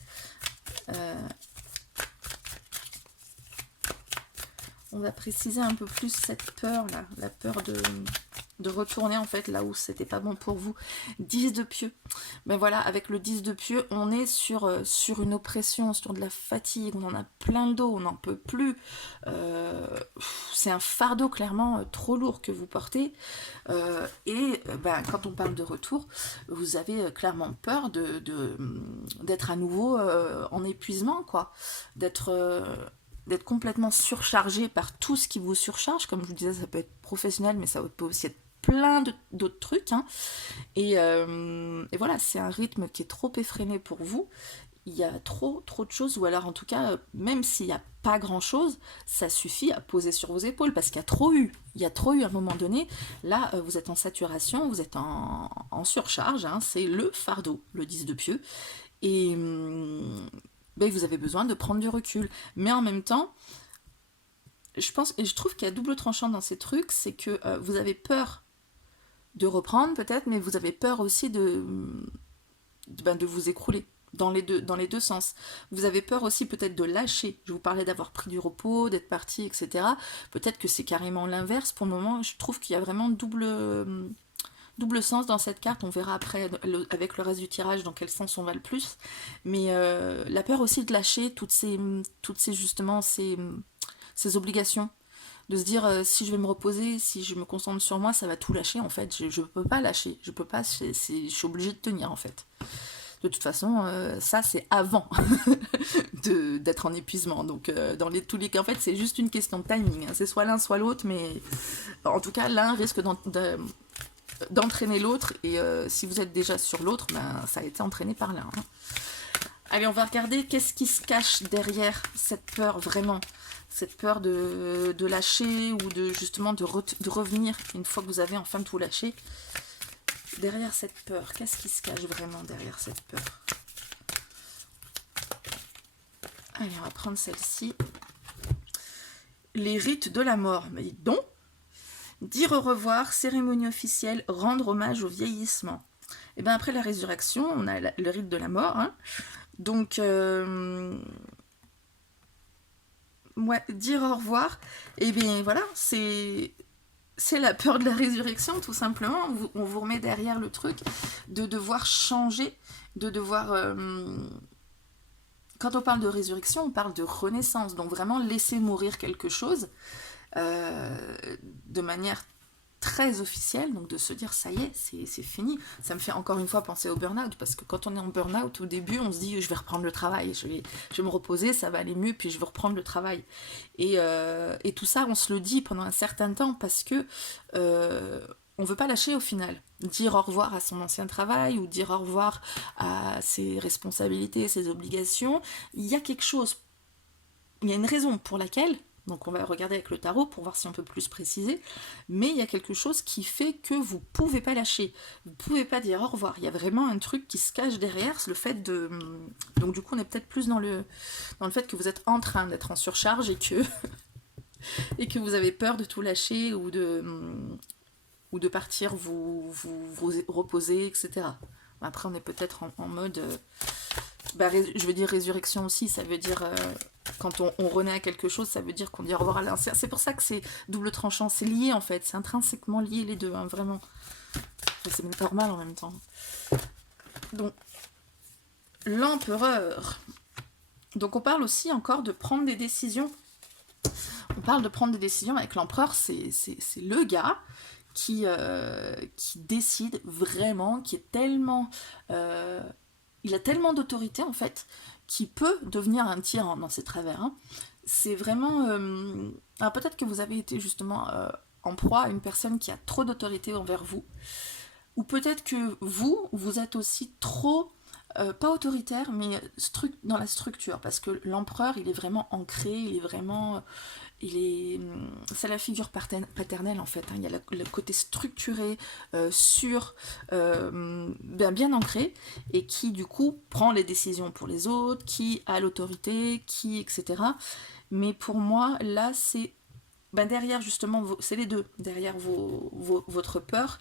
On va préciser un peu plus cette peur-là, la peur de retourner en fait là où c'était pas bon pour vous. 10 de pieux. Ben voilà, avec le 10 de pieux, on est sur une oppression, sur de la fatigue, on en a plein le dos, on n'en peut plus. C'est un fardeau clairement trop lourd que vous portez. Ben, quand on parle de retour, vous avez clairement peur d'être à nouveau en épuisement, quoi. D'être complètement surchargé par tout ce qui vous surcharge. Comme je vous disais, ça peut être professionnel, mais ça peut aussi être plein d'autres trucs. Hein. Et voilà, c'est un rythme qui est trop effréné pour vous. Il y a trop de choses, ou alors en tout cas, même s'il n'y a pas grand-chose, ça suffit à poser sur vos épaules, parce qu'il y a trop eu. Il y a trop eu à un moment donné. Là, vous êtes en saturation, vous êtes en surcharge. Hein. C'est le fardeau, le 10 de pieux. Et ben, vous avez besoin de prendre du recul. Mais en même temps, je pense, et je trouve qu'il y a double tranchant dans ces trucs, c'est que vous avez peur de reprendre peut-être, mais vous avez peur aussi de vous écrouler dans les deux sens. Vous avez peur aussi peut-être de lâcher. Je vous parlais d'avoir pris du repos, d'être parti, etc. Peut-être que c'est carrément l'inverse. Pour le moment, je trouve qu'il y a vraiment double sens dans cette carte. On verra après avec le reste du tirage dans quel sens on va le plus. Mais la peur aussi de lâcher toutes ces justement ces obligations. De se dire si je vais me reposer, si je me concentre sur moi, ça va tout lâcher en fait. Je peux pas lâcher. Je peux pas. Je suis obligée de tenir en fait. De toute façon, ça c'est avant d'être en épuisement. Donc dans tous les cas, en fait, c'est juste une question de timing. Hein. C'est soit l'un, soit l'autre, mais en tout cas, l'un risque d'entraîner l'autre, et si vous êtes déjà sur l'autre, ben, ça a été entraîné par l'un. Hein. Allez, on va regarder qu'est-ce qui se cache derrière cette peur, vraiment. Cette peur de lâcher, ou justement de revenir une fois que vous avez enfin tout lâché. Derrière cette peur, qu'est-ce qui se cache vraiment derrière cette peur? Allez, on va prendre celle-ci. Les rites de la mort. Mais dites donc, dire au revoir, cérémonie officielle, rendre hommage au vieillissement. Et bien après la résurrection, on a le rite de la mort. Hein. Donc, ouais, dire au revoir, et bien voilà, c'est la peur de la résurrection, tout simplement. On vous remet derrière le truc de devoir changer, de devoir... Quand on parle de résurrection, on parle de renaissance, donc vraiment laisser mourir quelque chose de manière très officielle, donc de se dire ça y est, c'est fini. Ça me fait encore une fois penser au burn-out, parce que quand on est en burn-out, au début, on se dit je vais reprendre le travail, je vais me reposer, ça va aller mieux, puis je vais reprendre le travail. Et tout ça, on se le dit pendant un certain temps, parce que on veut pas lâcher au final. Dire au revoir à son ancien travail, ou dire au revoir à ses responsabilités, ses obligations, il y a quelque chose, il y a une raison pour laquelle, donc on va regarder avec le tarot pour voir si on peut plus préciser, mais il y a quelque chose qui fait que vous pouvez pas lâcher, vous pouvez pas dire au revoir, il y a vraiment un truc qui se cache derrière, c'est le fait de... Donc du coup on est peut-être plus dans le fait que vous êtes en train d'être en surcharge, et que vous avez peur de tout lâcher, ou de partir vous reposer, etc. Après, on est peut-être en mode... je veux dire résurrection aussi, ça veut dire Quand on renaît à quelque chose, ça veut dire qu'on dit au revoir à l'ancien. C'est pour ça que c'est double tranchant, c'est lié en fait, c'est intrinsèquement lié les deux, hein, vraiment. Enfin, c'est même normal en même temps. Donc, l'empereur. Donc on parle aussi encore de prendre des décisions. On parle de prendre des décisions avec l'empereur, c'est le gars qui décide vraiment, qui est tellement... il a tellement d'autorité en fait, qu'il peut devenir un tyran dans ses travers. Hein. C'est vraiment... alors peut-être que vous avez été justement en proie à une personne qui a trop d'autorité envers vous, ou peut-être que vous êtes aussi trop... pas autoritaire, mais dans la structure, parce que l'empereur, il est vraiment ancré, il est vraiment... c'est la figure paternelle en fait, hein. Il y a le côté structuré, sûr, bien ancré, et qui du coup prend les décisions pour les autres, qui a l'autorité, etc. Mais pour moi, là, c'est derrière justement, c'est les deux, derrière votre peur,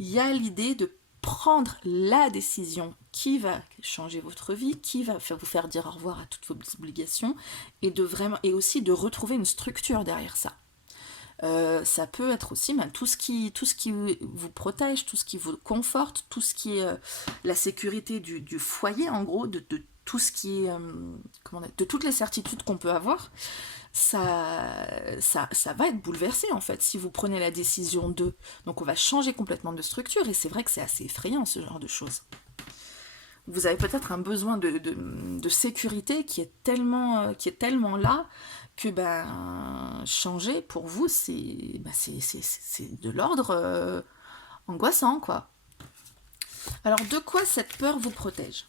il y a l'idée de prendre la décision qui va changer votre vie, qui va vous faire dire au revoir à toutes vos obligations, et aussi de retrouver une structure derrière ça. Ça peut être aussi tout ce qui vous protège, tout ce qui vous conforte, tout ce qui est la sécurité du foyer, en gros, de tout ce qui est de toutes les certitudes qu'on peut avoir. Ça va être bouleversé en fait si vous prenez la décision de. Donc on va changer complètement de structure, et c'est vrai que c'est assez effrayant ce genre de choses. Vous avez peut-être un besoin de sécurité qui est tellement là que changer pour vous c'est de l'ordre angoissant quoi. Alors de quoi cette peur vous protège?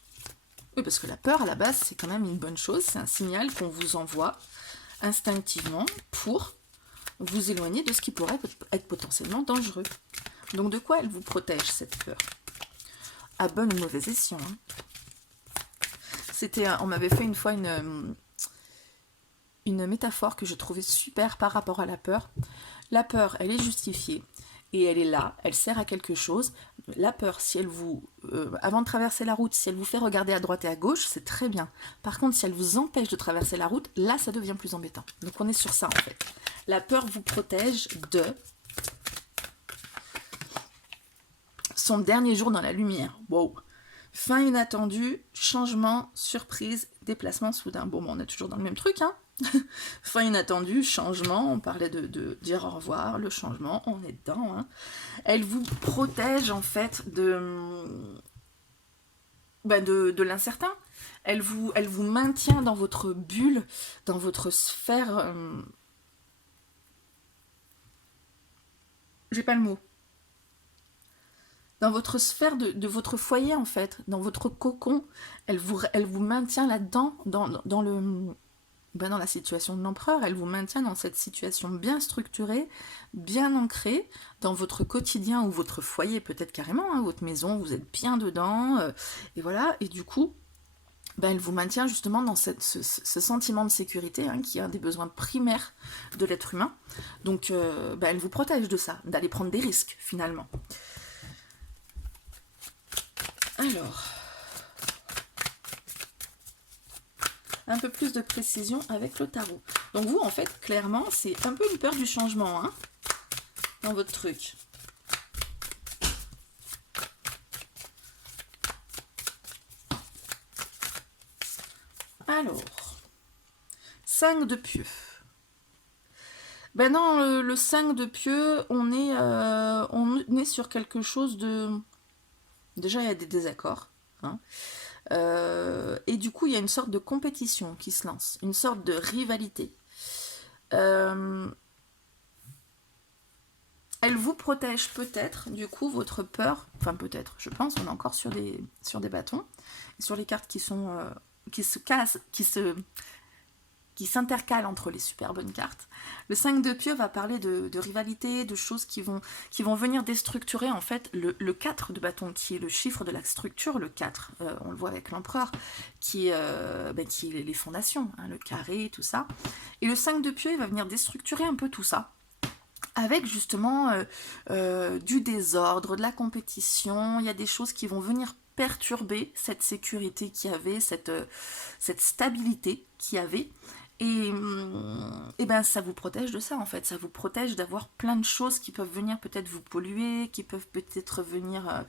Oui, parce que la peur à la base c'est quand même une bonne chose, c'est un signal qu'on vous envoie instinctivement pour vous éloigner de ce qui pourrait être potentiellement dangereux. Donc de quoi elle vous protège cette peur? À bonne ou mauvaise escient. Hein. On m'avait fait une fois une métaphore que je trouvais super par rapport à la peur. La peur, elle est justifiée et elle est là, elle sert à quelque chose. La peur, si elle vous, avant de traverser la route, si elle vous fait regarder à droite et à gauche, c'est très bien. Par contre, si elle vous empêche de traverser la route, là, ça devient plus embêtant. Donc on est sur ça en fait. La peur vous protège de son dernier jour dans la lumière. Wow. Fin inattendue, changement, surprise, déplacement soudain. Bon, on est toujours dans le même truc, hein. Fin inattendue, changement, on parlait de dire au revoir, le changement, on est dedans. Hein. Elle vous protège en fait de l'incertain. Elle vous maintient dans votre bulle, dans votre sphère... j'ai pas le mot. Dans votre sphère de votre foyer en fait, dans votre cocon, elle vous maintient là-dedans, dans la situation de l'empereur, elle vous maintient dans cette situation bien structurée, bien ancrée, dans votre quotidien ou votre foyer peut-être carrément, hein, votre maison, vous êtes bien dedans, et voilà, et du coup, elle vous maintient justement dans ce sentiment de sécurité, hein, qui est un des besoins primaires de l'être humain, donc elle vous protège de ça, d'aller prendre des risques finalement. Alors, un peu plus de précision avec le tarot. Donc vous, en fait, clairement, c'est un peu une peur du changement, hein, dans votre truc. Alors, 5 de pieux. Dans le 5 de pieux, on est sur quelque chose de... Déjà, il y a des désaccords, hein. Et du coup, il y a une sorte de compétition qui se lance, une sorte de rivalité. Elle vous protège peut-être, du coup, votre peur, enfin peut-être, je pense, on est encore sur des bâtons, sur les cartes qui s'intercalent entre les super bonnes cartes. Le 5 de pieux va parler de rivalité, de choses qui vont venir déstructurer en fait le 4 de bâton, qui est le chiffre de la structure, le 4, on le voit avec l'empereur, qui est les fondations, hein, le carré, tout ça. Et le 5 de pieux, il va venir déstructurer un peu tout ça, avec justement du désordre, de la compétition. Il y a des choses qui vont venir perturber cette sécurité qu'il y avait, cette stabilité qu'il y avait. Et ben ça vous protège de ça en fait, ça vous protège d'avoir plein de choses qui peuvent venir peut-être vous polluer, qui peuvent peut-être venir...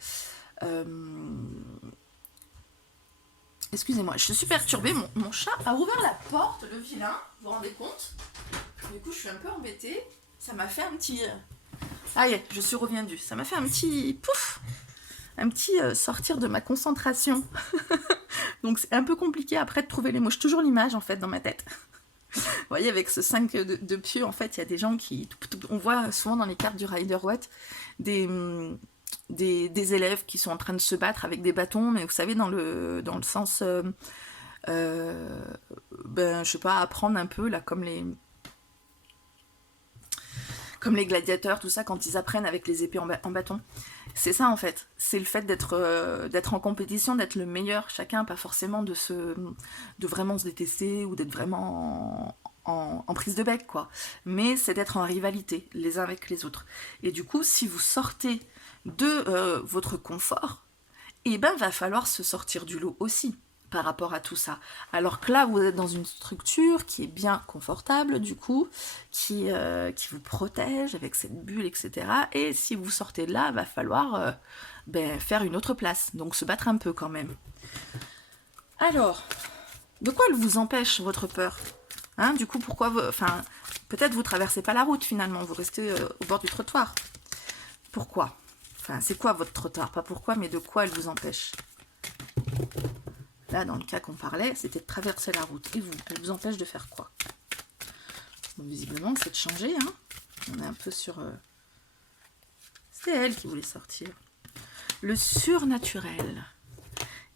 Excusez-moi, je suis perturbée, mon chat a ouvert la porte, le vilain, vous vous rendez compte? Du coup je suis un peu embêtée, ça m'a fait un petit... Ah y est, je suis reviendue, ça m'a fait un petit... Pouf, un petit sortir de ma concentration. Donc c'est un peu compliqué après de trouver les mots, j'ai toujours l'image en fait dans ma tête. Vous voyez, avec ce 5 de pieux, en fait, il y a des gens qui... On voit souvent dans les cartes du Rider-Waite des élèves qui sont en train de se battre avec des bâtons, mais vous savez, dans le sens... je sais pas, apprendre un peu, là, comme les gladiateurs, tout ça, quand ils apprennent avec les épées en bâton. C'est ça, en fait. C'est le fait d'être en compétition, d'être le meilleur, chacun, pas forcément de vraiment se détester ou d'être vraiment en prise de bec, quoi. Mais c'est d'être en rivalité, les uns avec les autres. Et du coup, si vous sortez de votre confort, eh ben, va falloir se sortir du lot aussi par rapport à tout ça. Alors que là, vous êtes dans une structure qui est bien confortable, du coup, qui vous protège avec cette bulle, etc. Et si vous sortez de là, va falloir faire une autre place. Donc se battre un peu quand même. Alors, de quoi elle vous empêche, votre peur? Hein, du coup, pourquoi peut-être vous traversez pas la route finalement, vous restez au bord du trottoir. Pourquoi? Enfin, c'est quoi votre trottoir? Pas pourquoi, mais de quoi elle vous empêche? Là, dans le cas qu'on parlait, c'était de traverser la route. Et vous, elle vous empêche de faire quoi? Bon, visiblement, c'est de changer. Hein. On est un peu sur... C'est elle qui voulait sortir. Le surnaturel,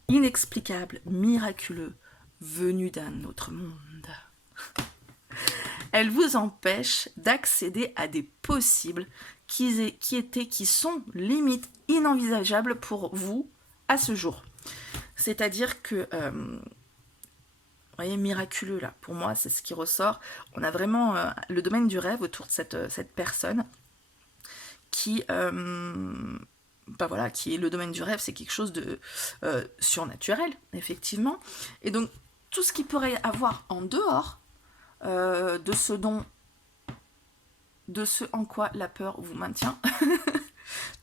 inexplicable, miraculeux, venu d'un autre monde. Elle vous empêche d'accéder à des possibles qui sont limite inenvisageables pour vous à ce jour. C'est-à-dire que, vous voyez, miraculeux là, pour moi, c'est ce qui ressort. On a vraiment le domaine du rêve autour de cette personne qui, qui est le domaine du rêve, c'est quelque chose de surnaturel, effectivement. Et donc, tout ce qui pourrait avoir en dehors de ce en quoi la peur vous maintient,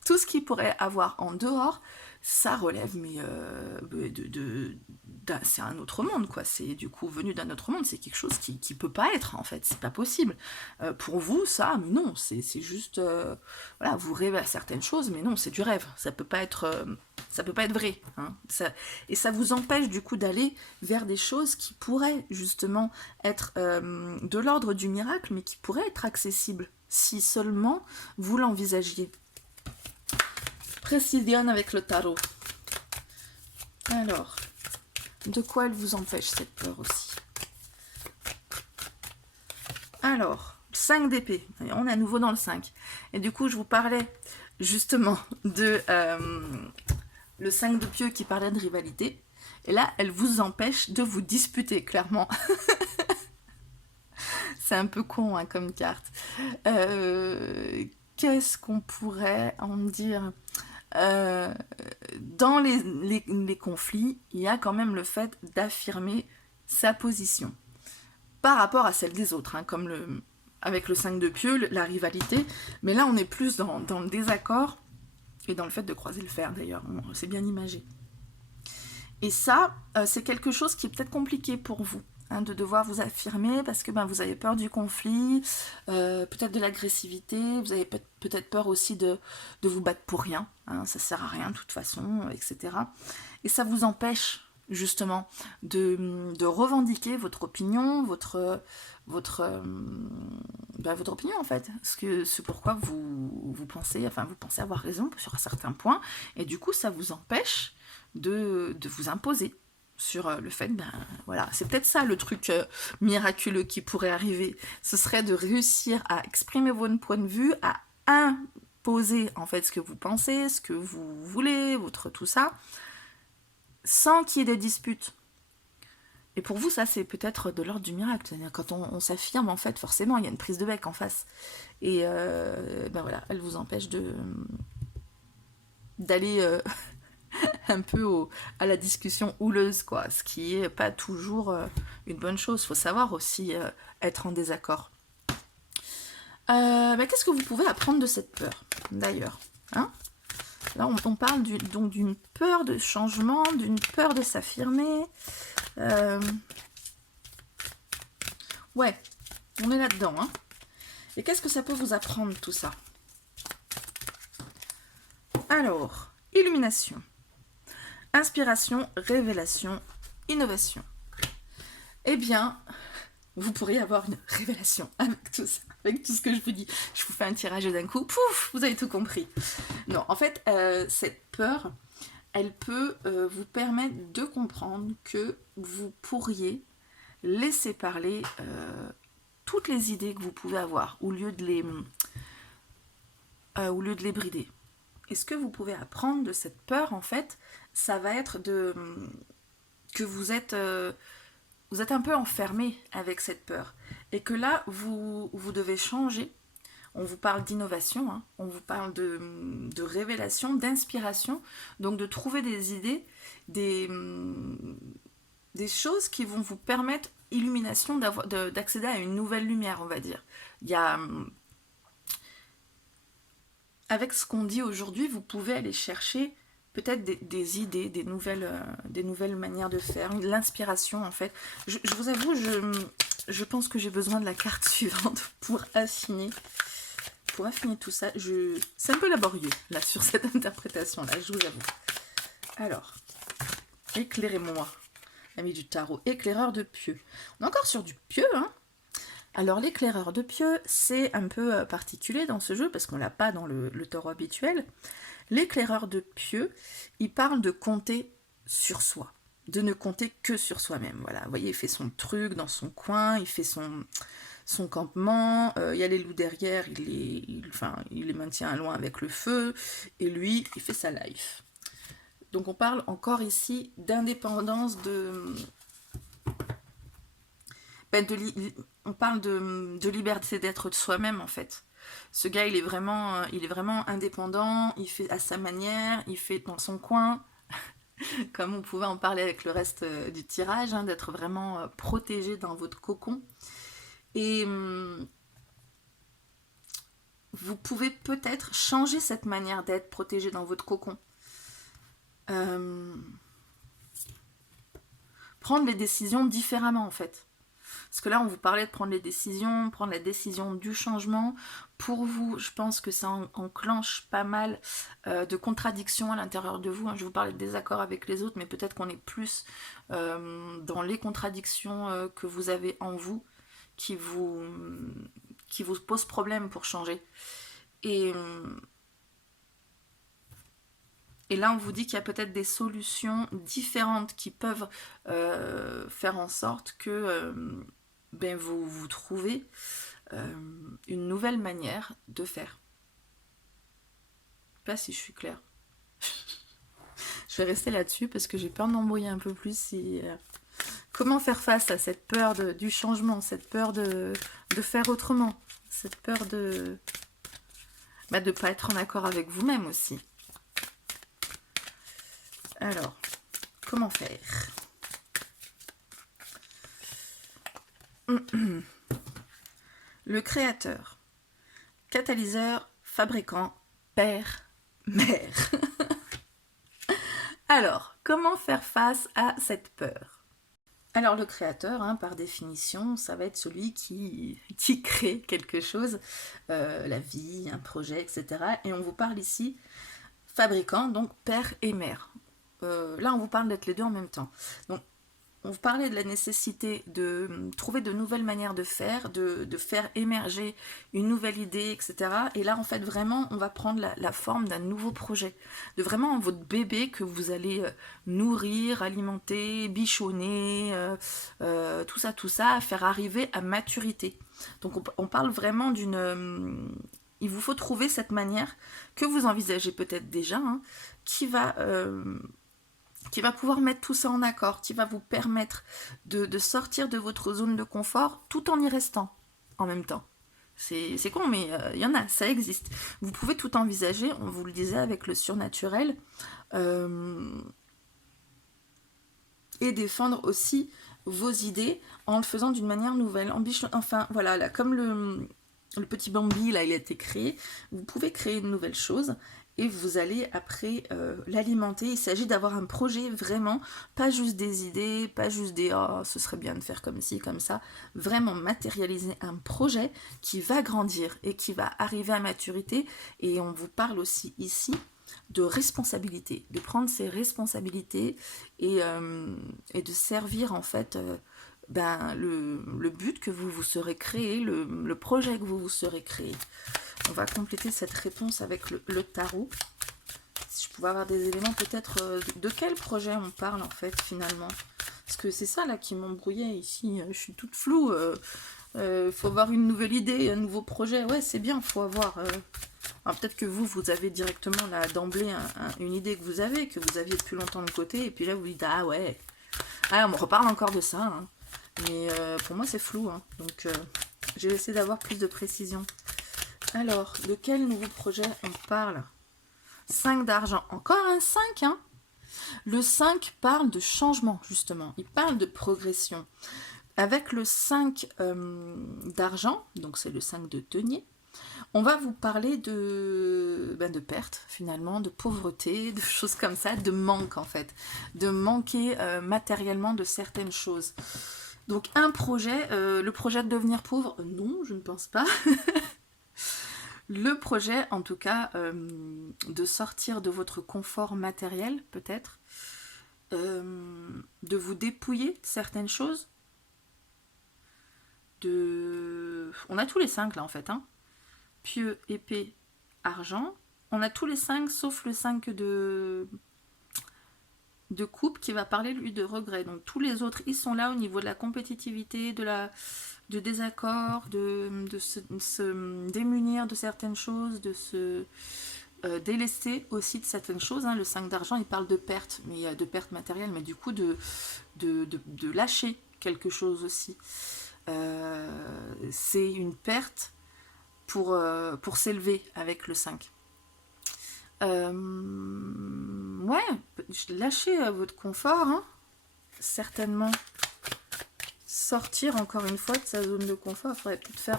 tout ce qui pourrait avoir en dehors, ça relève c'est un autre monde, quoi. C'est du coup venu d'un autre monde, c'est quelque chose qui peut pas être, en fait, c'est pas possible. Pour vous, ça, mais non, c'est juste... voilà, vous rêvez à certaines choses, mais non, c'est du rêve, ça peut pas être vrai. Hein. Et ça vous empêche, du coup, d'aller vers des choses qui pourraient, justement, être de l'ordre du miracle, mais qui pourraient être accessibles, si seulement vous l'envisagiez. Précision avec le tarot. Alors, de quoi elle vous empêche cette peur aussi? Alors, 5 d'épée. On est à nouveau dans le 5. Et du coup, je vous parlais justement de le 5 de pieux qui parlait de rivalité. Et là, elle vous empêche de vous disputer, clairement. C'est un peu con hein, comme carte. Qu'est-ce qu'on pourrait en dire? Dans les conflits, il y a quand même le fait d'affirmer sa position par rapport à celle des autres, hein, comme avec le 5 de pieux, la rivalité, mais là on est plus dans le désaccord et dans le fait de croiser le fer d'ailleurs, c'est bien imagé. Et ça, c'est quelque chose qui est peut-être compliqué pour vous, hein, de devoir vous affirmer parce que vous avez peur du conflit, peut-être de l'agressivité, vous avez peut-être peur aussi de vous battre pour rien, hein, ça sert à rien de toute façon, etc. Et ça vous empêche justement de revendiquer votre opinion, votre opinion en fait, ce pourquoi vous pensez avoir raison sur certains points, et du coup ça vous empêche de vous imposer sur le fait, voilà, c'est peut-être ça le truc miraculeux qui pourrait arriver, ce serait de réussir à exprimer votre point de vue, à imposer en fait ce que vous pensez, ce que vous voulez, tout ça, sans qu'il y ait des disputes. Et pour vous, ça, c'est peut-être de l'ordre du miracle. C'est-à-dire, quand on s'affirme, en fait, forcément, il y a une prise de bec en face. Et voilà, elle vous empêche d'aller un peu à la discussion houleuse, quoi, ce qui est pas toujours une bonne chose. Il faut savoir aussi être en désaccord. Qu'est-ce que vous pouvez apprendre de cette peur, d'ailleurs, hein? Là, on parle donc d'une peur de changement, d'une peur de s'affirmer. Ouais, on est là-dedans, hein. Et qu'est-ce que ça peut vous apprendre, tout ça? Alors, illumination, inspiration, révélation, innovation. Eh bien, vous pourriez avoir une révélation avec tout ça, avec tout ce que je vous dis. Je vous fais un tirage d'un coup, pouf, vous avez tout compris. Non, en fait, cette peur, elle peut vous permettre de comprendre que vous pourriez laisser parler toutes les idées que vous pouvez avoir, au lieu de les brider. Et ce que vous pouvez apprendre de cette peur, en fait, ça va être que vous êtes un peu enfermé avec cette peur. Et que là, vous devez changer. On vous parle d'innovation, hein, on vous parle de révélation, d'inspiration, donc de trouver des idées, des choses qui vont vous permettre, illumination, d'accéder à une nouvelle lumière, on va dire. Il y a... Avec ce qu'on dit aujourd'hui, vous pouvez aller chercher peut-être des idées, des nouvelles manières de faire, l'inspiration en fait. Je vous avoue, je pense que j'ai besoin de la carte suivante pour affiner tout ça. C'est un peu laborieux là sur cette interprétation là, je vous avoue. Alors, éclairez-moi, ami du tarot, éclaireur de pieux. On est encore sur du pieux, hein. Alors l'éclaireur de pieux, c'est un peu particulier dans ce jeu parce qu'on l'a pas dans le tarot habituel. L'éclaireur de pieux, il parle de compter sur soi, de ne compter que sur soi-même. Voilà, vous voyez, il fait son truc dans son coin, il fait son campement, il y a les loups derrière, il les maintient loin avec le feu, et lui, il fait sa life. Donc on parle encore ici d'indépendance, on parle de liberté d'être de soi-même en fait. Ce gars, il est vraiment indépendant, il fait à sa manière, il fait dans son coin, comme on pouvait en parler avec le reste du tirage, hein, d'être vraiment protégé dans votre cocon. Et vous pouvez peut-être changer cette manière d'être protégé dans votre cocon. Prendre les décisions différemment en fait. Parce que là, on vous parlait de prendre les décisions, prendre la décision du changement. Pour vous, je pense que ça enclenche pas mal de contradictions à l'intérieur de vous. Je vous parlais de désaccord avec les autres, mais peut-être qu'on est plus dans les contradictions que vous avez en vous qui vous posent problème pour changer. Et là, on vous dit qu'il y a peut-être des solutions différentes qui peuvent faire en sorte que vous trouvez une nouvelle manière de faire. Je sais pas si je suis claire. Je vais rester là-dessus parce que j'ai peur de m'embrouiller un peu plus. Comment faire face à cette peur du changement, cette peur de faire autrement, cette peur de ne pas être en accord avec vous-même aussi. Alors, comment faire? Le créateur, catalyseur, fabricant, père, mère. Alors, comment faire face à cette peur? Alors le créateur, hein, par définition, ça va être celui qui crée quelque chose, la vie, un projet, etc. Et on vous parle ici, fabricant, donc père et mère. Là, on vous parle d'être les deux en même temps. Donc, on vous parlait de la nécessité de trouver de nouvelles manières de faire émerger une nouvelle idée, etc. Et là, en fait, vraiment, on va prendre la forme d'un nouveau projet. De vraiment votre bébé que vous allez nourrir, alimenter, bichonner, tout ça, faire arriver à maturité. Donc, on parle vraiment il vous faut trouver cette manière que vous envisagez peut-être déjà, hein, qui va pouvoir mettre tout ça en accord, qui va vous permettre de sortir de votre zone de confort tout en y restant en même temps. C'est con, mais il y en a, ça existe. Vous pouvez tout envisager, on vous le disait avec le surnaturel, Et défendre aussi vos idées en le faisant d'une manière nouvelle. Enfin, voilà, là, comme le petit Bambi, là, il a été créé, vous pouvez créer une nouvelle chose et vous allez après l'alimenter. Il s'agit d'avoir un projet vraiment, pas juste des idées, pas juste des oh, ce serait bien de faire comme ci, comme ça. Vraiment matérialiser un projet qui va grandir et qui va arriver à maturité. Et on vous parle aussi ici de responsabilité, de prendre ses responsabilités et de servir en fait le but que vous vous serez créé, le projet que vous vous serez créé. On va compléter cette réponse avec le tarot. Si je pouvais avoir des éléments peut-être de quel projet on parle en fait finalement. Parce que c'est ça là qui m'embrouillait ici, je suis toute floue. Faut avoir une nouvelle idée, un nouveau projet. Ouais, c'est bien, faut avoir... Alors peut-être que vous avez directement là d'emblée une idée que vous aviez depuis longtemps de côté, et puis là vous dites ah ouais, on me reparle encore de ça, hein. Mais pour moi c'est flou, hein. Donc je vais essayer d'avoir plus de précision. Alors, de quel nouveau projet on parle? 5 d'argent, encore un 5, hein. Le 5 parle de changement justement, il parle de progression. Avec le 5 d'argent, donc c'est le 5 de denier, on va vous parler de perte finalement, de pauvreté, de choses comme ça, de manque en fait, de manquer matériellement de certaines choses. Donc un projet, le projet de devenir pauvre, non, je ne pense pas. Le projet en tout cas de sortir de votre confort matériel peut-être, de vous dépouiller de certaines choses, on a tous les 5 là en fait, hein. Pieux, épée, argent. On a tous les 5 sauf le 5 de coupe qui va parler lui de regret. Donc tous les autres ils sont là au niveau de la compétitivité, de désaccord, de se démunir de certaines choses, de se délester aussi de certaines choses, hein. Le 5 d'argent il parle de perte, mais de perte matérielle, mais du coup de lâcher quelque chose aussi. C'est une perte pour s'élever avec le 5. Ouais, lâchez votre confort, hein, certainement. Sortir encore une fois de sa zone de confort. Il faudrait peut-être faire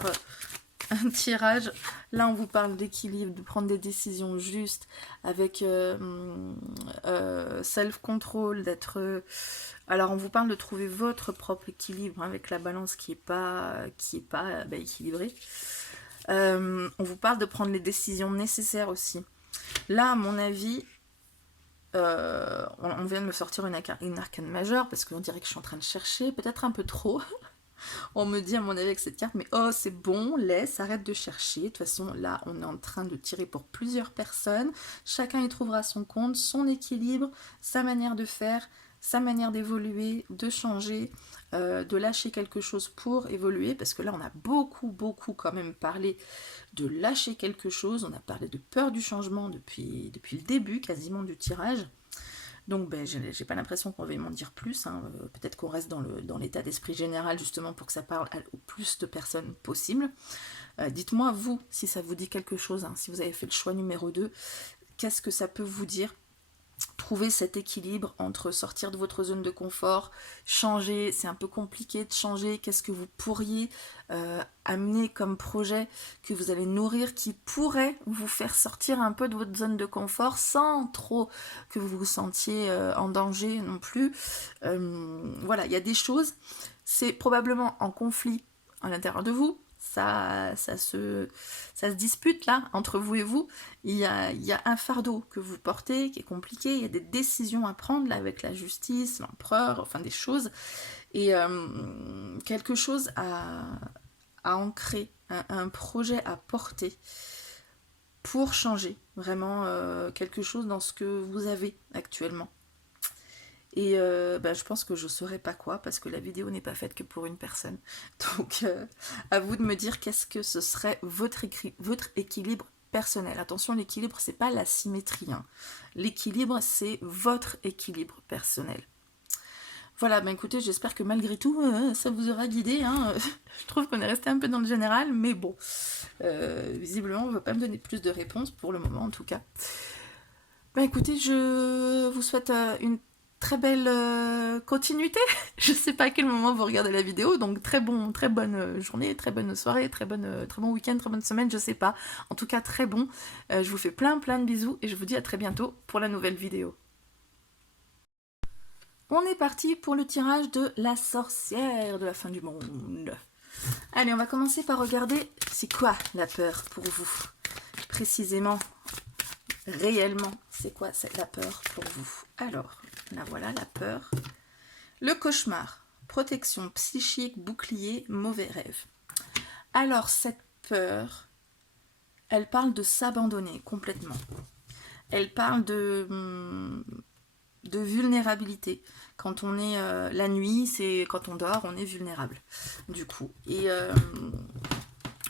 un tirage. Là, on vous parle d'équilibre, de prendre des décisions justes, avec self-control, d'être... Alors, on vous parle de trouver votre propre équilibre, hein, avec la balance qui est pas équilibrée. On vous parle de prendre les décisions nécessaires aussi. Là, à mon avis, on vient de me sortir une arcane majeure, parce qu'on dirait que je suis en train de chercher, peut-être un peu trop. On me dit à mon avis avec cette carte, mais oh c'est bon, laisse, arrête de chercher. De toute façon, là, on est en train de tirer pour plusieurs personnes. Chacun y trouvera son compte, son équilibre, sa manière de faire, sa manière d'évoluer, de changer, de lâcher quelque chose pour évoluer, parce que là on a beaucoup quand même parlé de lâcher quelque chose, on a parlé de peur du changement depuis le début quasiment du tirage. Donc j'ai pas l'impression qu'on va m'en dire plus, hein. Peut-être qu'on reste dans l'état d'esprit général justement pour que ça parle au plus de personnes possible. Dites-moi vous si ça vous dit quelque chose, hein, si vous avez fait le choix numéro 2, qu'est-ce que ça peut vous dire? Trouver cet équilibre entre sortir de votre zone de confort, changer, c'est un peu compliqué de changer, qu'est-ce que vous pourriez amener comme projet que vous allez nourrir, qui pourrait vous faire sortir un peu de votre zone de confort sans trop que vous vous sentiez en danger non plus. Voilà, il y a des choses, c'est probablement en conflit à l'intérieur de vous, ça se dispute là, entre vous et vous. Il y a un fardeau que vous portez qui est compliqué, il y a des décisions à prendre là avec la justice, l'empereur, enfin des choses, et quelque chose à ancrer, un projet à porter pour changer vraiment quelque chose dans ce que vous avez actuellement. Et je pense que je ne saurais pas quoi, parce que la vidéo n'est pas faite que pour une personne. Donc à vous de me dire qu'est-ce que ce serait votre équilibre personnel. Attention, l'équilibre, c'est pas la symétrie, hein. L'équilibre, c'est votre équilibre personnel. Voilà, écoutez, j'espère que malgré tout, ça vous aura guidé, hein. Je trouve qu'on est resté un peu dans le général, mais bon. Visiblement, on ne va pas me donner plus de réponses, pour le moment en tout cas. Ben écoutez, je vous souhaite une très belle continuité. Je sais pas à quel moment vous regardez la vidéo, donc très bonne journée, très bonne soirée, très bon week-end, très bonne semaine, je sais pas. En tout cas, très bon. Je vous fais plein de bisous et je vous dis à très bientôt pour la nouvelle vidéo. On est parti pour le tirage de la sorcière de la fin du monde. Allez, on va commencer par regarder c'est quoi la peur pour vous. Précisément, réellement, c'est quoi la peur pour vous? Alors, là voilà la peur. Le cauchemar, protection psychique, bouclier, mauvais rêve. Alors, cette peur, elle parle de s'abandonner complètement. Elle parle de vulnérabilité. Quand on est la nuit, c'est quand on dort, on est vulnérable. Du coup, et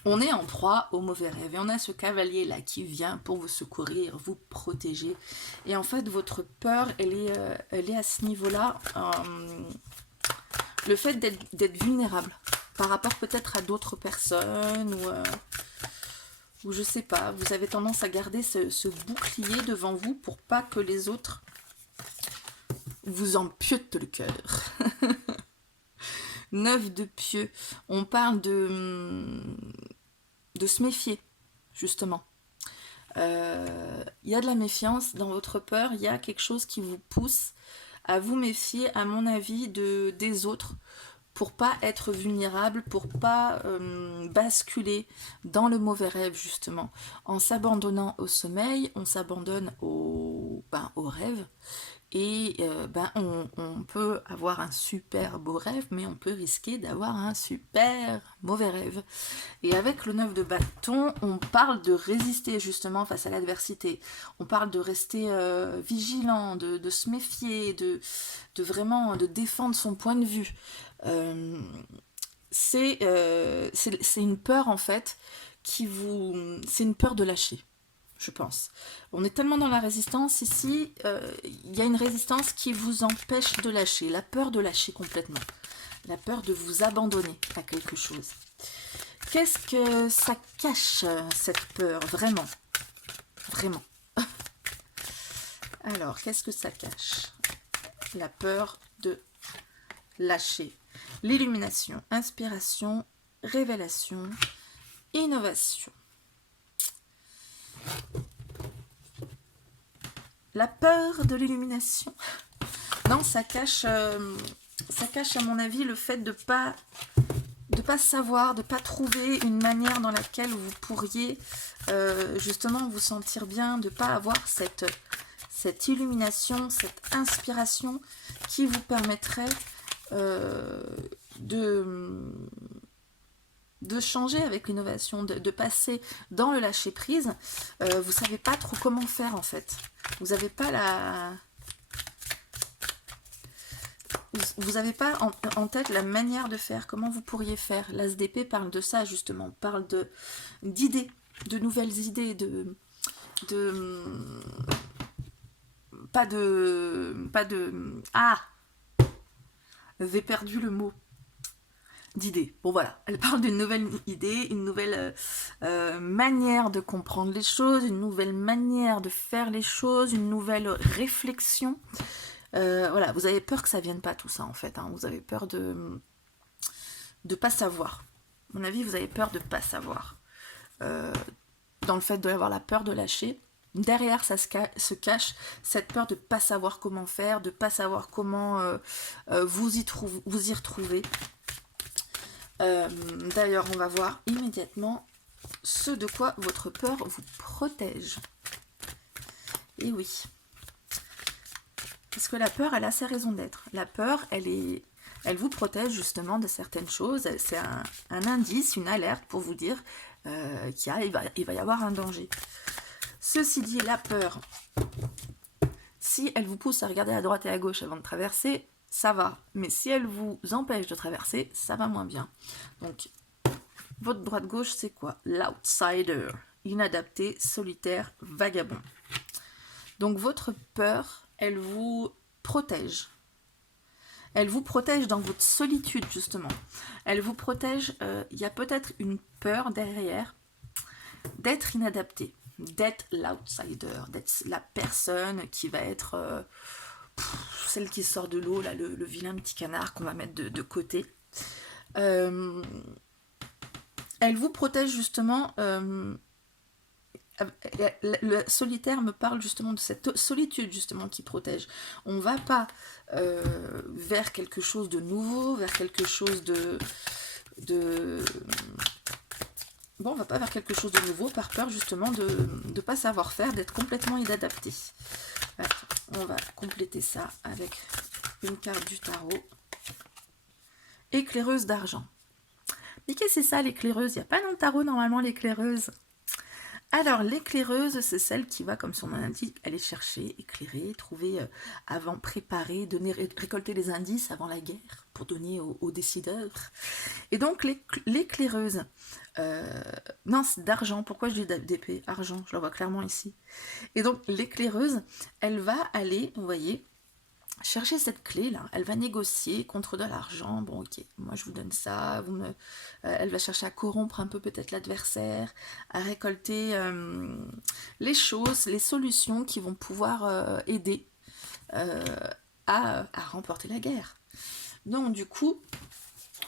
on est en proie au mauvais rêve. Et on a ce cavalier là qui vient pour vous secourir, vous protéger. Et en fait, votre peur, elle est à ce niveau-là. Le fait d'être vulnérable par rapport peut-être à d'autres personnes ou je sais pas, vous avez tendance à garder ce bouclier devant vous pour pas que les autres vous empiètent le cœur. 9 de pieux. On parle de se méfier, justement. Il y a de la méfiance dans votre peur, il y a quelque chose qui vous pousse à vous méfier, à mon avis, des autres, pour pas être vulnérable, pour pas basculer dans le mauvais rêve, justement. En s'abandonnant au sommeil, on s'abandonne au rêve, et on peut avoir un super beau rêve, mais on peut risquer d'avoir un super mauvais rêve. Et avec le 9 de bâton, on parle de résister justement face à l'adversité. On parle de rester vigilant, de se méfier, de vraiment de défendre son point de vue. C'est une peur en fait c'est une peur de lâcher. Je pense. On est tellement dans la résistance ici, il y a une résistance qui vous empêche de lâcher, la peur de lâcher complètement, la peur de vous abandonner à quelque chose. Qu'est-ce que ça cache, cette peur, vraiment? Vraiment. Alors, qu'est-ce que ça cache? La peur de lâcher. L'illumination, inspiration, révélation, innovation. La peur de l'illumination. Non, ça cache à mon avis le fait de pas savoir, de pas trouver une manière dans laquelle vous pourriez justement vous sentir bien, de pas avoir cette illumination, cette inspiration qui vous permettrait de changer avec l'innovation, de passer dans le lâcher prise. Vous savez pas trop comment faire en fait. Vous n'avez pas vous n'avez pas en tête la manière de faire, comment vous pourriez faire. L'ASDP parle de ça justement, parle d'idées, de nouvelles idées, j'ai perdu le mot. D'idées. Bon voilà, elle parle d'une nouvelle idée, une nouvelle manière de comprendre les choses, une nouvelle manière de faire les choses, une nouvelle réflexion. Voilà, vous avez peur que ça vienne pas tout ça en fait, hein. Vous avez peur de pas savoir. À mon avis, vous avez peur de pas savoir. Dans le fait d'avoir la peur de lâcher, derrière ça se cache cette peur de pas savoir comment faire, de pas savoir comment vous y retrouver. D'ailleurs, on va voir immédiatement ce de quoi votre peur vous protège. Et oui. Parce que la peur, elle a ses raisons d'être. La peur, elle vous protège justement de certaines choses. C'est un indice, une alerte pour vous dire qu'il va y avoir un danger. Ceci dit, la peur, si elle vous pousse à regarder à droite et à gauche avant de traverser, ça va. Mais si elle vous empêche de traverser, ça va moins bien. Donc, votre droite-gauche, c'est quoi? L'outsider, inadapté, solitaire, vagabond. Donc, votre peur, elle vous protège. Elle vous protège dans votre solitude, justement. Elle vous protège, il y a peut-être une peur derrière d'être inadapté. d'être l'outsider, d'être la personne qui va être celle qui sort de l'eau, là, le vilain petit canard qu'on va mettre de côté. Elle vous protège justement. Le solitaire me parle justement de cette solitude justement qui protège. On va pas vers quelque chose de nouveau, vers quelque chose de bon, on va pas vers quelque chose de nouveau par peur justement de ne pas savoir faire, d'être complètement inadapté. On va compléter ça avec une carte du tarot. Éclaireuse d'argent. Mais qu'est-ce que c'est ça l'éclaireuse? Il n'y a pas dans le tarot normalement l'éclaireuse. Alors l'éclaireuse, c'est celle qui va, comme son nom l'indique, aller chercher, éclairer, trouver avant, préparer, donner, récolter les indices avant la guerre pour donner aux décideurs. Et donc l'éclaireuse, non c'est d'argent, pourquoi je dis d'épée? Argent, je la vois clairement ici. Et donc l'éclaireuse, elle va aller, vous voyez, chercher cette clé là, elle va négocier contre de l'argent. Bon ok, moi je vous donne ça, elle va chercher à corrompre un peu peut-être l'adversaire, à récolter les choses, les solutions qui vont pouvoir aider à remporter la guerre. Donc du coup,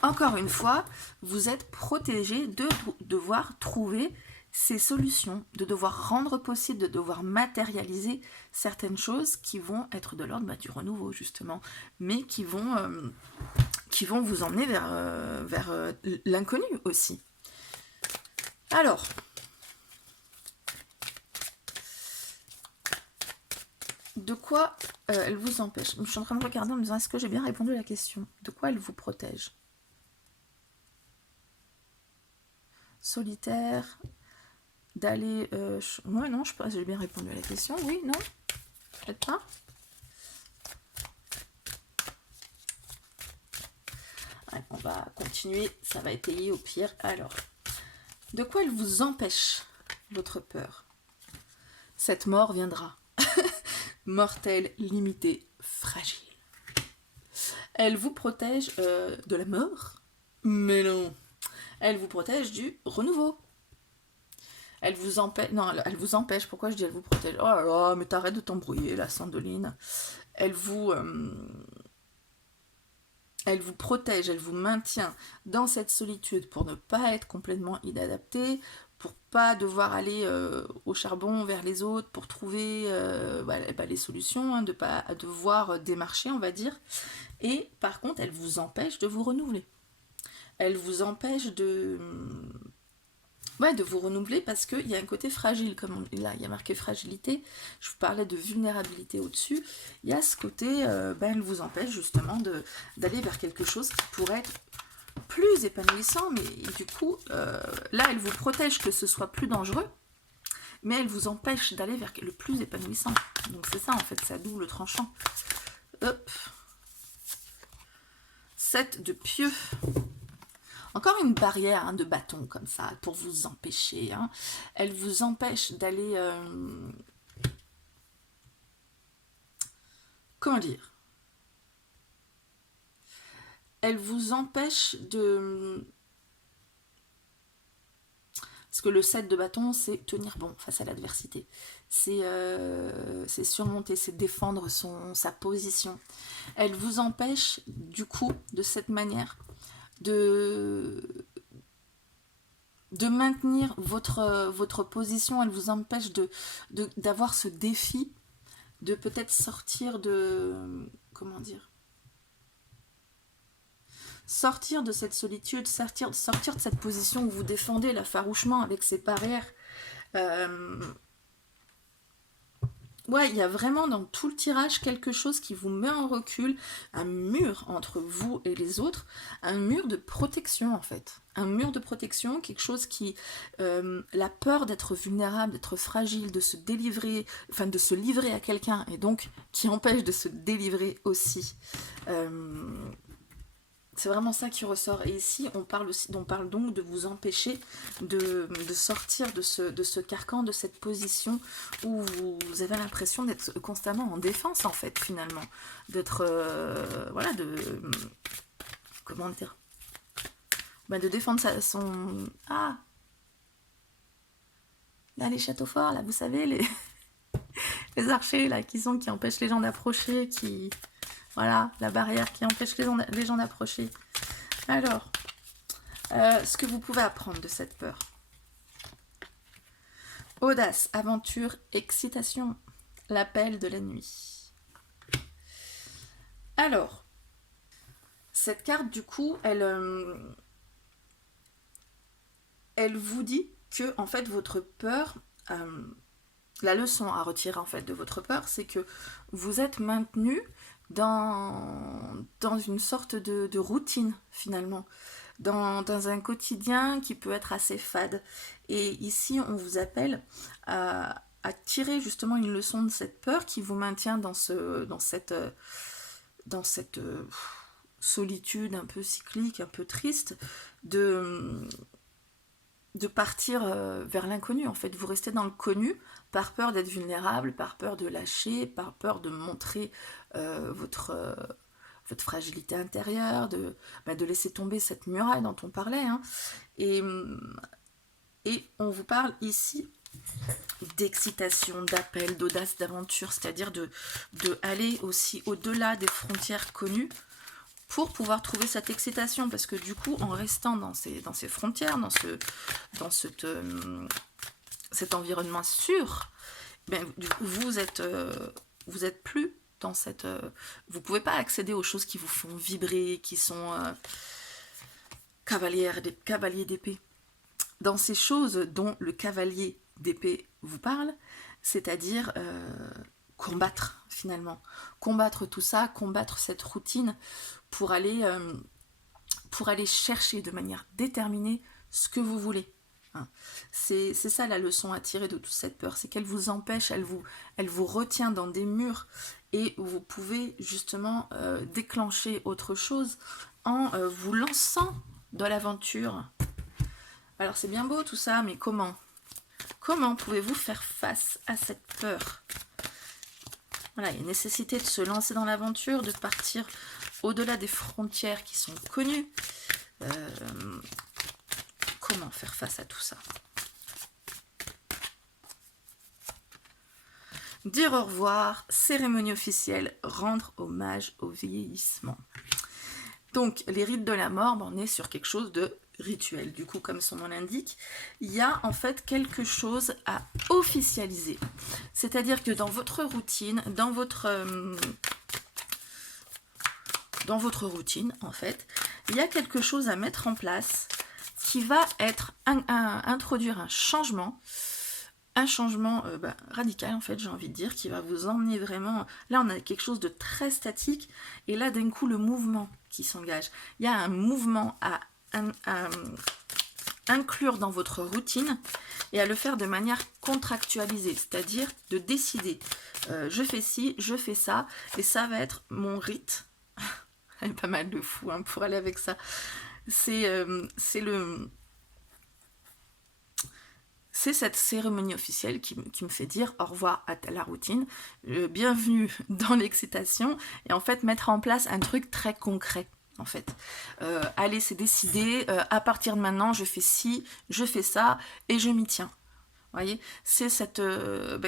encore une fois, vous êtes protégé de devoir trouver ces solutions, de devoir rendre possible, de devoir matérialiser certaines choses qui vont être de l'ordre du renouveau justement, mais qui vont vous emmener vers l'inconnu aussi. Alors, de quoi elle vous empêche? Je suis en train de regarder en me disant, est-ce que j'ai bien répondu à la question? De quoi elle vous protège? Solitaire, d'aller... ouais, non, je pense que j'ai bien répondu à la question. Oui, non? Peut-être pas. Ouais, on va continuer, ça va étayer au pire. Alors, de quoi elle vous empêche, votre peur? Cette mort viendra. Mortelle, limitée, fragile. Elle vous protège de la mort? Mais non. Elle vous protège du renouveau. Elle vous empêche... Non, elle vous empêche. Pourquoi je dis elle vous protège? Oh là là, mais t'arrêtes de t'embrouiller, la Sandoline. Elle vous protège, elle vous maintient dans cette solitude pour ne pas être complètement inadapté, pour pas devoir aller au charbon vers les autres, pour trouver les solutions, hein, de pas devoir démarcher, on va dire. Et par contre, elle vous empêche de vous renouveler. Elle vous empêche de vous renouveler parce qu'il y a un côté fragile, comme là il y a marqué fragilité, je vous parlais de vulnérabilité au-dessus, il y a ce côté, elle vous empêche justement d'aller vers quelque chose qui pourrait être plus épanouissant, mais du coup, là elle vous protège que ce soit plus dangereux, mais elle vous empêche d'aller vers le plus épanouissant. Donc c'est ça en fait, c'est à double tranchant. Hop. 7 de pieux. Encore une barrière de bâton comme ça pour vous empêcher. Hein. Elle vous empêche d'aller... comment dire? Elle vous empêche de... Parce que le 7 de bâton, c'est tenir bon face à l'adversité. C'est surmonter, c'est défendre sa position. Elle vous empêche, du coup, de cette manière, de maintenir votre position. Elle vous empêche d'avoir ce défi, de peut-être sortir de... comment dire? Sortir de cette solitude, sortir de cette position où vous défendez là farouchement avec ces barrières. Ouais, il y a vraiment dans tout le tirage quelque chose qui vous met en recul, un mur entre vous et les autres, un mur de protection en fait. Un mur de protection, quelque chose qui... la peur d'être vulnérable, d'être fragile, de se délivrer, enfin de se livrer à quelqu'un, et donc qui empêche de se délivrer aussi. C'est vraiment ça qui ressort. Et ici, on parle donc de vous empêcher de sortir de ce carcan, de cette position où vous avez l'impression d'être constamment en défense, en fait, finalement. D'être, comment dire? De défendre son... Ah! Là, les châteaux forts, là, vous savez, les archers, là, qui empêchent les gens d'approcher, Voilà, la barrière qui empêche les gens d'approcher. Alors, ce que vous pouvez apprendre de cette peur. Audace, aventure, excitation, l'appel de la nuit. Alors, cette carte, du coup, elle vous dit que, en fait, votre peur, la leçon à retirer, en fait, de votre peur, c'est que vous êtes maintenu dans une sorte de routine, finalement. Dans un quotidien qui peut être assez fade. Et ici, on vous appelle à tirer justement une leçon de cette peur qui vous maintient dans cette solitude un peu cyclique, un peu triste, de partir vers l'inconnu. En fait, vous restez dans le connu par peur d'être vulnérable, par peur de lâcher, par peur de montrer votre fragilité intérieure, de laisser tomber cette muraille dont on parlait. Hein. Et on vous parle ici d'excitation, d'appel, d'audace, d'aventure, c'est-à-dire de aller aussi au-delà des frontières connues pour pouvoir trouver cette excitation, parce que du coup, en restant dans ces frontières, dans cet environnement sûr, vous êtes plus dans cette... vous pouvez pas accéder aux choses qui vous font vibrer, qui sont cavaliers d'épée. Dans ces choses dont le cavalier d'épée vous parle, c'est-à-dire combattre finalement. Combattre tout ça, combattre cette routine pour aller chercher de manière déterminée ce que vous voulez. C'est ça la leçon à tirer de toute cette peur, c'est qu'elle vous empêche, elle vous retient dans des murs et vous pouvez justement déclencher autre chose en vous lançant dans l'aventure. Alors c'est bien beau tout ça, mais comment pouvez-vous faire face à cette peur? Voilà, il y a une nécessité de se lancer dans l'aventure, de partir au-delà des frontières qui sont connues. Comment faire face à tout ça? Dire au revoir, cérémonie officielle, rendre hommage au vieillissement. Donc, les rites de la mort, on est sur quelque chose de rituel. Du coup, comme son nom l'indique, il y a en fait quelque chose à officialiser. C'est-à-dire que dans votre routine, dans votre routine, en fait, il y a quelque chose à mettre en place qui va être introduire un changement radical, en fait, j'ai envie de dire, qui va vous emmener vraiment... Là, on a quelque chose de très statique, et là, d'un coup, le mouvement qui s'engage. Il y a un mouvement à inclure dans votre routine, et à le faire de manière contractualisée, c'est-à-dire de décider, je fais ci, je fais ça, et ça va être mon rite. Il y a pas mal de fous pour aller avec ça. C'est cette cérémonie officielle qui me fait dire au revoir à la routine, bienvenue dans l'excitation, et en fait mettre en place un truc très concret. En fait, allez, c'est décidé, à partir de maintenant, je fais ci, je fais ça, et je m'y tiens. Vous voyez, c'est cette...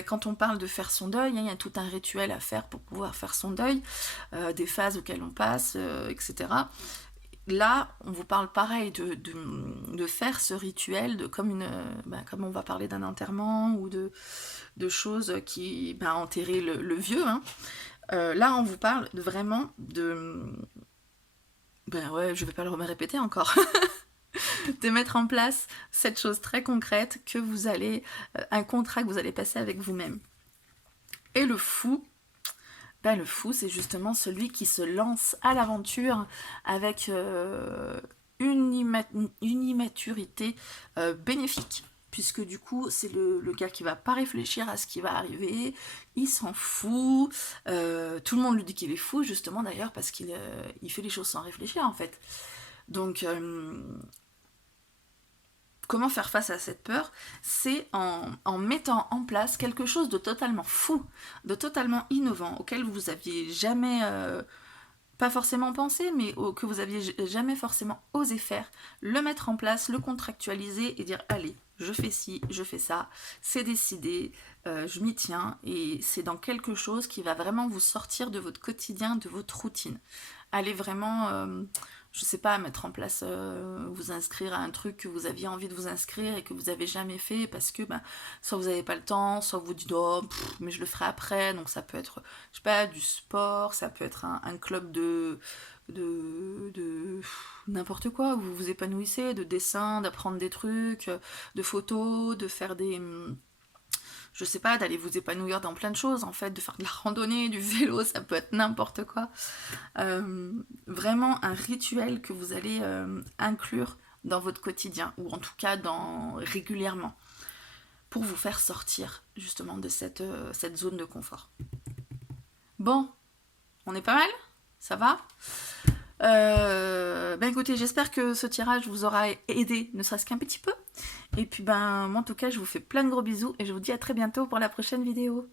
quand on parle de faire son deuil, il y a tout un rituel à faire pour pouvoir faire son deuil, des phases auxquelles on passe, etc. Là, on vous parle pareil de faire ce rituel, comme on va parler d'un enterrement ou de choses qui enterrer le vieux. Hein. Là, on vous parle vraiment de... je vais pas le répéter encore. De mettre en place cette chose très concrète que vous allez... un contrat que vous allez passer avec vous-même. Et le fou... le fou, c'est justement celui qui se lance à l'aventure avec une immaturité bénéfique. Puisque du coup, c'est le gars qui va pas réfléchir à ce qui va arriver, il s'en fout, tout le monde lui dit qu'il est fou, justement d'ailleurs, parce qu'il fait les choses sans réfléchir en fait. Donc, comment faire face à cette peur? C'est en mettant en place quelque chose de totalement fou, de totalement innovant, auquel vous aviez jamais, pas forcément pensé, mais que vous aviez jamais forcément osé faire, le mettre en place, le contractualiser et dire allez, je fais ci, je fais ça, c'est décidé, je m'y tiens, et c'est dans quelque chose qui va vraiment vous sortir de votre quotidien, de votre routine. Allez vraiment, je sais pas, mettre en place, vous inscrire à un truc que vous aviez envie de vous inscrire et que vous avez jamais fait parce que ben, soit vous n'avez pas le temps, soit vous dites oh mais je le ferai après, donc ça peut être, je sais pas, du sport, ça peut être un club de n'importe quoi, où vous vous épanouissez, de dessin, d'apprendre des trucs, de photos, de faire des, je sais pas, d'aller vous épanouir dans plein de choses en fait, de faire de la randonnée, du vélo, ça peut être n'importe quoi. Vraiment un rituel que vous allez inclure dans votre quotidien, ou en tout cas régulièrement, pour vous faire sortir justement de cette zone de confort. Bon, on est pas mal? Ça va? Ben écoutez, j'espère que ce tirage vous aura aidé, ne serait-ce qu'un petit peu. Et puis ben moi en tout cas je vous fais plein de gros bisous et je vous dis à très bientôt pour la prochaine vidéo.